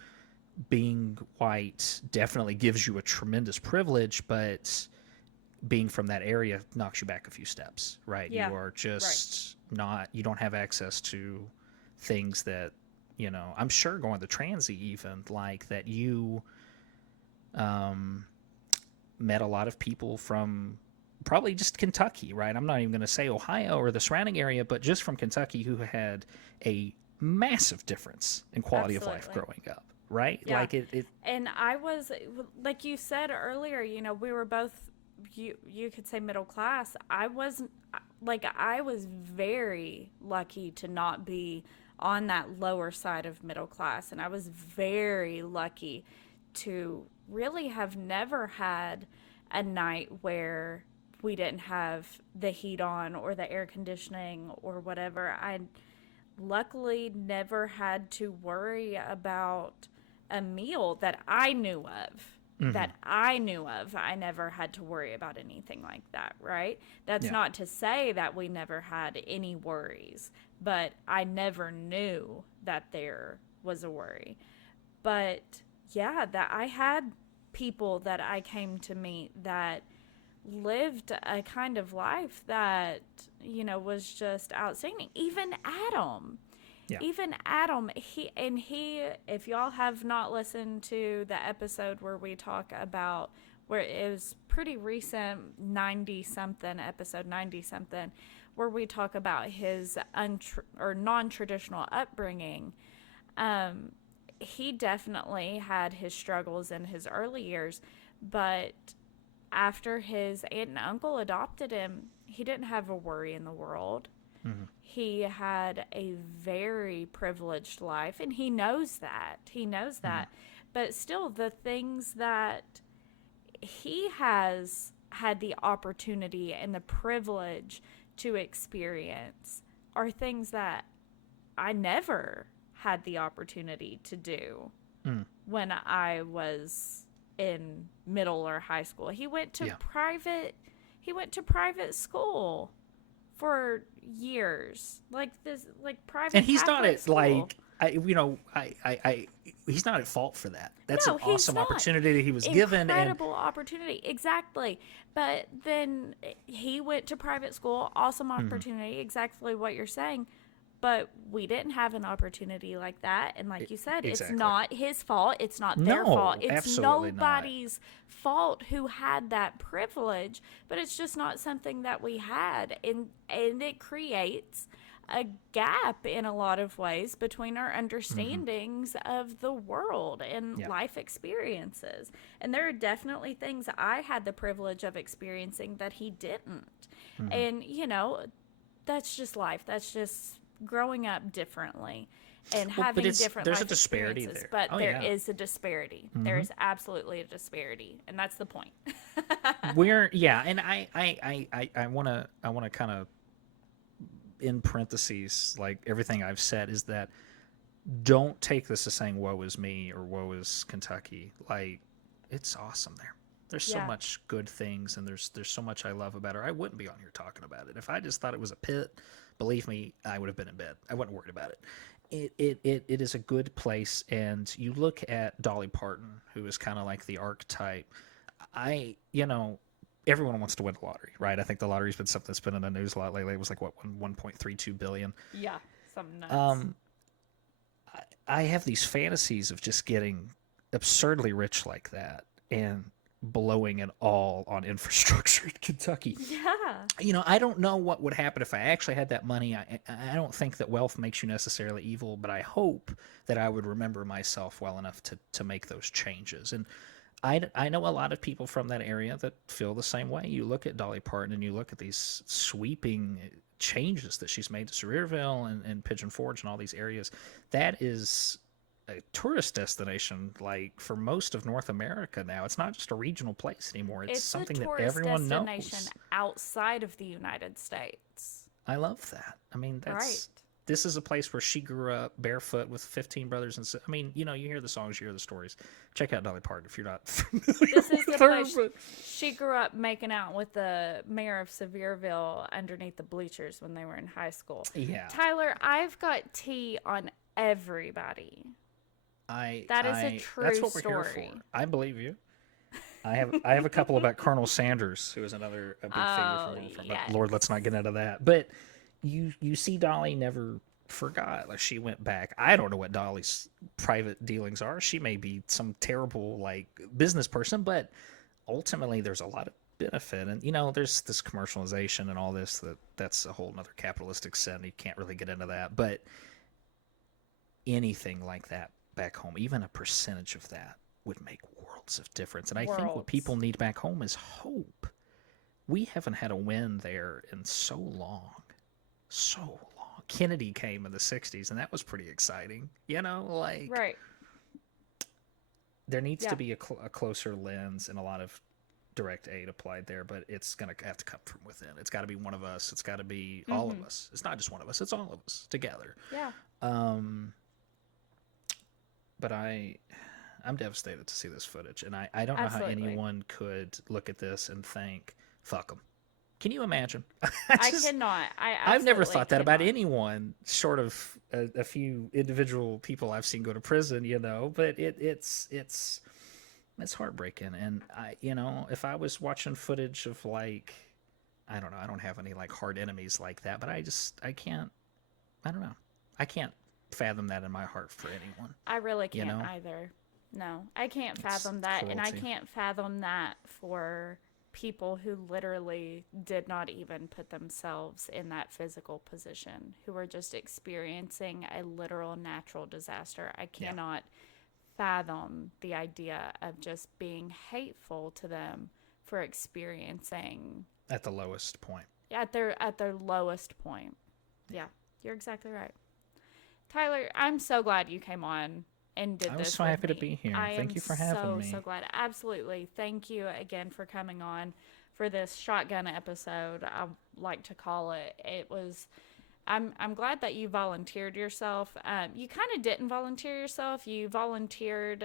being white definitely gives you a tremendous privilege, but being from that area knocks you back a few steps, right? Yeah. You are just not, you don't have access to things that, I'm sure going to Transy even, like that you met a lot of people from probably just Kentucky, right? I'm not even going to say Ohio or the surrounding area, but just from Kentucky who had a massive difference in quality of life growing up, right? Yeah. Like it And I was, like you said earlier, we were both, you could say middle class. I was very lucky to not be on that lower side of middle class. And I was very lucky to really have never had a night where we didn't have the heat on or the air conditioning or whatever. I luckily never had to worry about a meal that I knew of. I never had to worry about anything like that, right? That's not to say that we never had any worries, but I never knew that there was a worry. But yeah, that I had people that I came to meet that lived a kind of life that, was just outstanding. Even Adam. Yeah. Even Adam, he, if y'all have not listened to the episode where we talk about, where it was pretty recent, 90-something, episode 90-something, where we talk about his non-traditional upbringing, he definitely had his struggles in his early years, but after his aunt and uncle adopted him, he didn't have a worry in the world. Mm-hmm. He had a very privileged life, and he knows that. But still, the things that he has had the opportunity and the privilege to experience are things that I never had the opportunity to do when I was in middle or high school. He went to private school for years, private. And he's Catholic not at school. he's not at fault for that. That's No, an he's awesome not. opportunity that he was given. Incredible opportunity, exactly. But then he went to private school, awesome opportunity, exactly what you're saying. But we didn't have an opportunity like that, and like you said, Exactly. It's not his fault. It's not their fault. It's absolutely nobody's fault who had that privilege. But it's just not something that we had, and it creates a gap in a lot of ways between our understandings of the world and life experiences. And there are definitely things I had the privilege of experiencing that he didn't. And that's just life. That's just growing up differently and having different there's life a disparity experiences. there. But there is a disparity. There is absolutely a disparity, and that's the point. And I want to kind of, in parentheses, like everything I've said, is that don't take this as saying woe is me or woe is Kentucky. Like, it's awesome there. There's so much good things, and there's so much I love about it. I wouldn't be on here talking about it if I just thought it was a pit. Believe me, I would have been in bed. I wasn't worried about it. It is a good place, and you look at Dolly Parton, who is kind of like the archetype. Everyone wants to win the lottery, right? I think the lottery's been something that's been in the news a lot lately. It was like, what, 1.32 billion? Yeah, something nuts. I have these fantasies of just getting absurdly rich like that and blowing it all on infrastructure in Kentucky. Yeah. I don't know what would happen if I actually had that money. I don't think that wealth makes you necessarily evil, but I hope that I would remember myself well enough to make those changes. And I know a lot of people from that area that feel the same way. You look at Dolly Parton and you look at these sweeping changes that she's made to Sareerville and Pigeon Forge and all these areas. That is a tourist destination, like, for most of North America now. It's not just a regional place anymore. It's something that everyone knows. It's a tourist destination outside of the United States. I love that. I mean, Right. this is a place where she grew up barefoot with 15 brothers and I mean, you know, you hear the songs, you hear the stories. Check out Dolly Parton if you're not familiar This is the with her. place But she grew up making out with the mayor of Sevierville underneath the bleachers when they were in high school. yeah, Tyler, I've got tea on everybody. That is a that's true what we're here story. for. I believe you. I have a couple about Colonel Sanders, who is another a big figure Oh, from but yes. Lord, let's not get into that. But you see Dolly never forgot. Like she went back. I don't know what Dolly's private dealings are. She may be some terrible like business person, but ultimately there's a lot of benefit. And you know, there's this commercialization and all this that's a whole nother capitalistic sin. You can't really get into that. But anything like that back home, even a percentage of that would make worlds of difference. And I think what people Worlds. need back home is hope. We haven't had a win there in so long. So long. Kennedy came in the 60s, and that was pretty exciting. You know, like Right. there needs Yeah. to be a closer lens and a lot of direct aid applied there, but it's going to have to come from within. It's got to be one of us. It's got to be all of us. It's not just one of us, it's all of us together. Yeah. Um, but I'm devastated to see this footage, and I don't know how Absolutely. anyone could look at this and think, fuck them. Can you imagine? I cannot. I've never absolutely thought that about cannot. anyone, short of a few individual people I've seen go to prison, you know. But it's heartbreaking, and you know, if I was watching footage of like, I don't know, I don't have any like hard enemies like that, but I can't, I don't know, I can't fathom that in my heart for anyone, I really you can't know. either. No, I can't It's fathom that. And I cruelty. can't fathom that for people who literally did not even put themselves in that physical position, who are just experiencing a literal natural disaster. I Yeah, cannot fathom the idea of just being hateful to them for experiencing at the lowest point. at their lowest point. Yeah, you're exactly right. Tyler, I'm so glad you came on and did I was this so with happy to me. be here. I Thank am you for having so, me. so glad. Absolutely. Thank you again for coming on for this shotgun episode. I like to call it. It was. I'm glad that you volunteered yourself. You kind of didn't volunteer yourself. You volunteered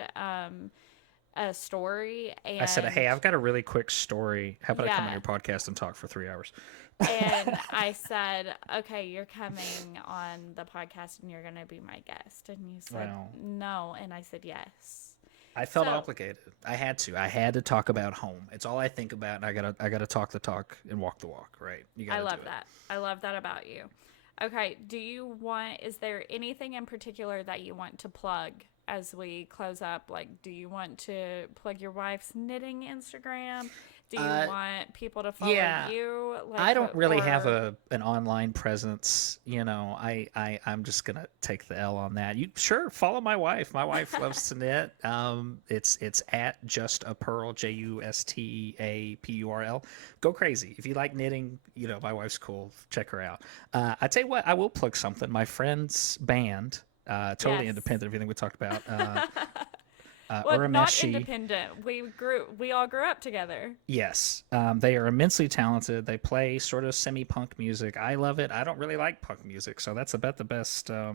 a story, I said, hey, and I've got a really quick story. How about I come on yeah, your podcast and talk for 3 hours? and I said, okay, you're coming on the podcast and you're going to be my guest. And you said, Well, no. And I said, yes. I felt So obligated. I had to. I had to talk about home. It's all I think about, and I gotta talk the talk and walk the walk. Right? You I gotta do love it. that. I love that about you. Okay. Is there anything in particular that you want to plug as we close up? Like, do you want to plug your wife's knitting Instagram? Do you Uh, want people to follow yeah. you? I Like, don't really have or an online presence. You know, I'm just gonna take the L on that. You sure follow my wife. My wife loves to knit. It's at Just a Pearl, JUSTAPURL. Go crazy if you like knitting. You know, my wife's cool. Check her out. I tell you what, I will plug something. My friend's band, totally yes. independent of everything we talked about. Well, not Urameshi. independent. We all grew up together. Yes, they are immensely talented. They play sort of semi-punk music. I love it. I don't really like punk music, so that's about the best, What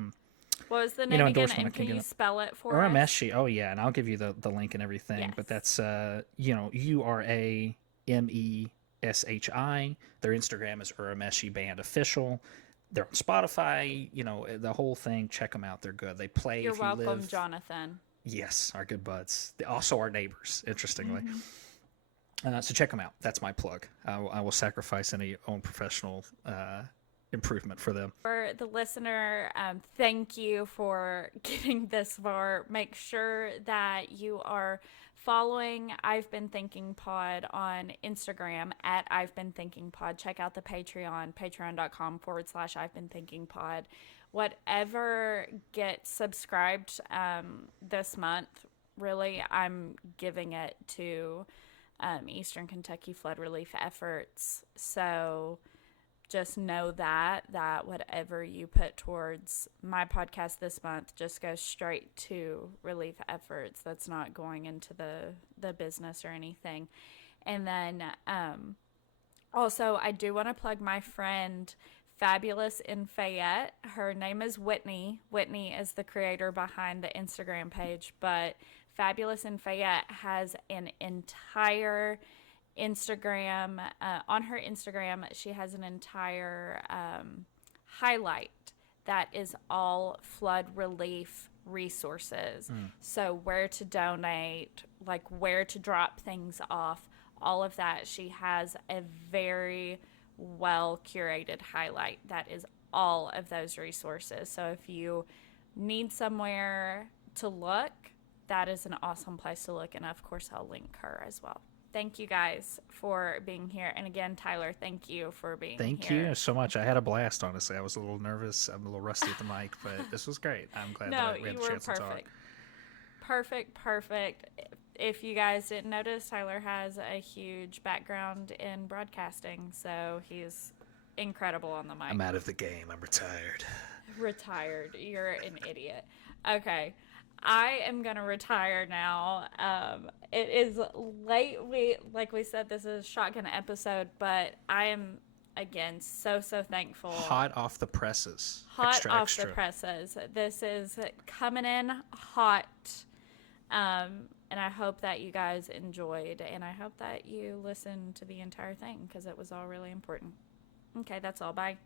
was the you know, name again? endorsement I And can can you get. spell it for us? Urameshi. Oh yeah, and I'll give you the link and everything. But Yes. that's you know, URAMESHI. Their Instagram is Urameshi Band Official. They're on Spotify. You know, the whole thing. Check them out. They're good. They play You're if you welcome, live. Jonathan. Yes, our good buds. Also our neighbors. Interestingly. Hmm. So check them out. That's my plug. I will sacrifice any own professional improvement for them. For the listener, thank you for getting this far. Make sure that you are following I've Been Thinking Pod on Instagram at I've Been Thinking Pod. Check out the Patreon, patreon.com/, I've Been Thinking Pod. Whatever gets subscribed this month, really, I'm giving it to Eastern Kentucky flood relief efforts. So just know that whatever you put towards my podcast this month just goes straight to relief efforts. That's not going into the business or anything. And then also, I do want to plug my friend Fabulous in Fayette. Her name is Whitney. Whitney is the creator behind the Instagram page, but Fabulous in Fayette has an entire Instagram. On her Instagram, she has an entire highlight that is all flood relief resources. So, where to donate, like where to drop things off, all of that. She has a very well curated highlight that is all of those resources. So, if you need somewhere to look, that is an awesome place to look. And of course, I'll link her as well. Thank you guys for being here. And again, Tyler, thank you for being here. Thank you so much. I had a blast, honestly. I was a little nervous. I'm a little rusty at the mic, but this was great. I'm glad that we had the chance to talk. Perfect. If you guys didn't notice, Tyler has a huge background in broadcasting, so he's incredible on the mic. I'm out of the game. I'm retired. Retired. You're an idiot. Okay. I am going to retire now. It is late. Like we said, this is a shotgun episode, but I am, again, so thankful. Hot off the presses. Hot off the presses. This is coming in hot. And I hope that you guys enjoyed, and I hope that you listened to the entire thing because it was all really important. Okay, that's all. Bye.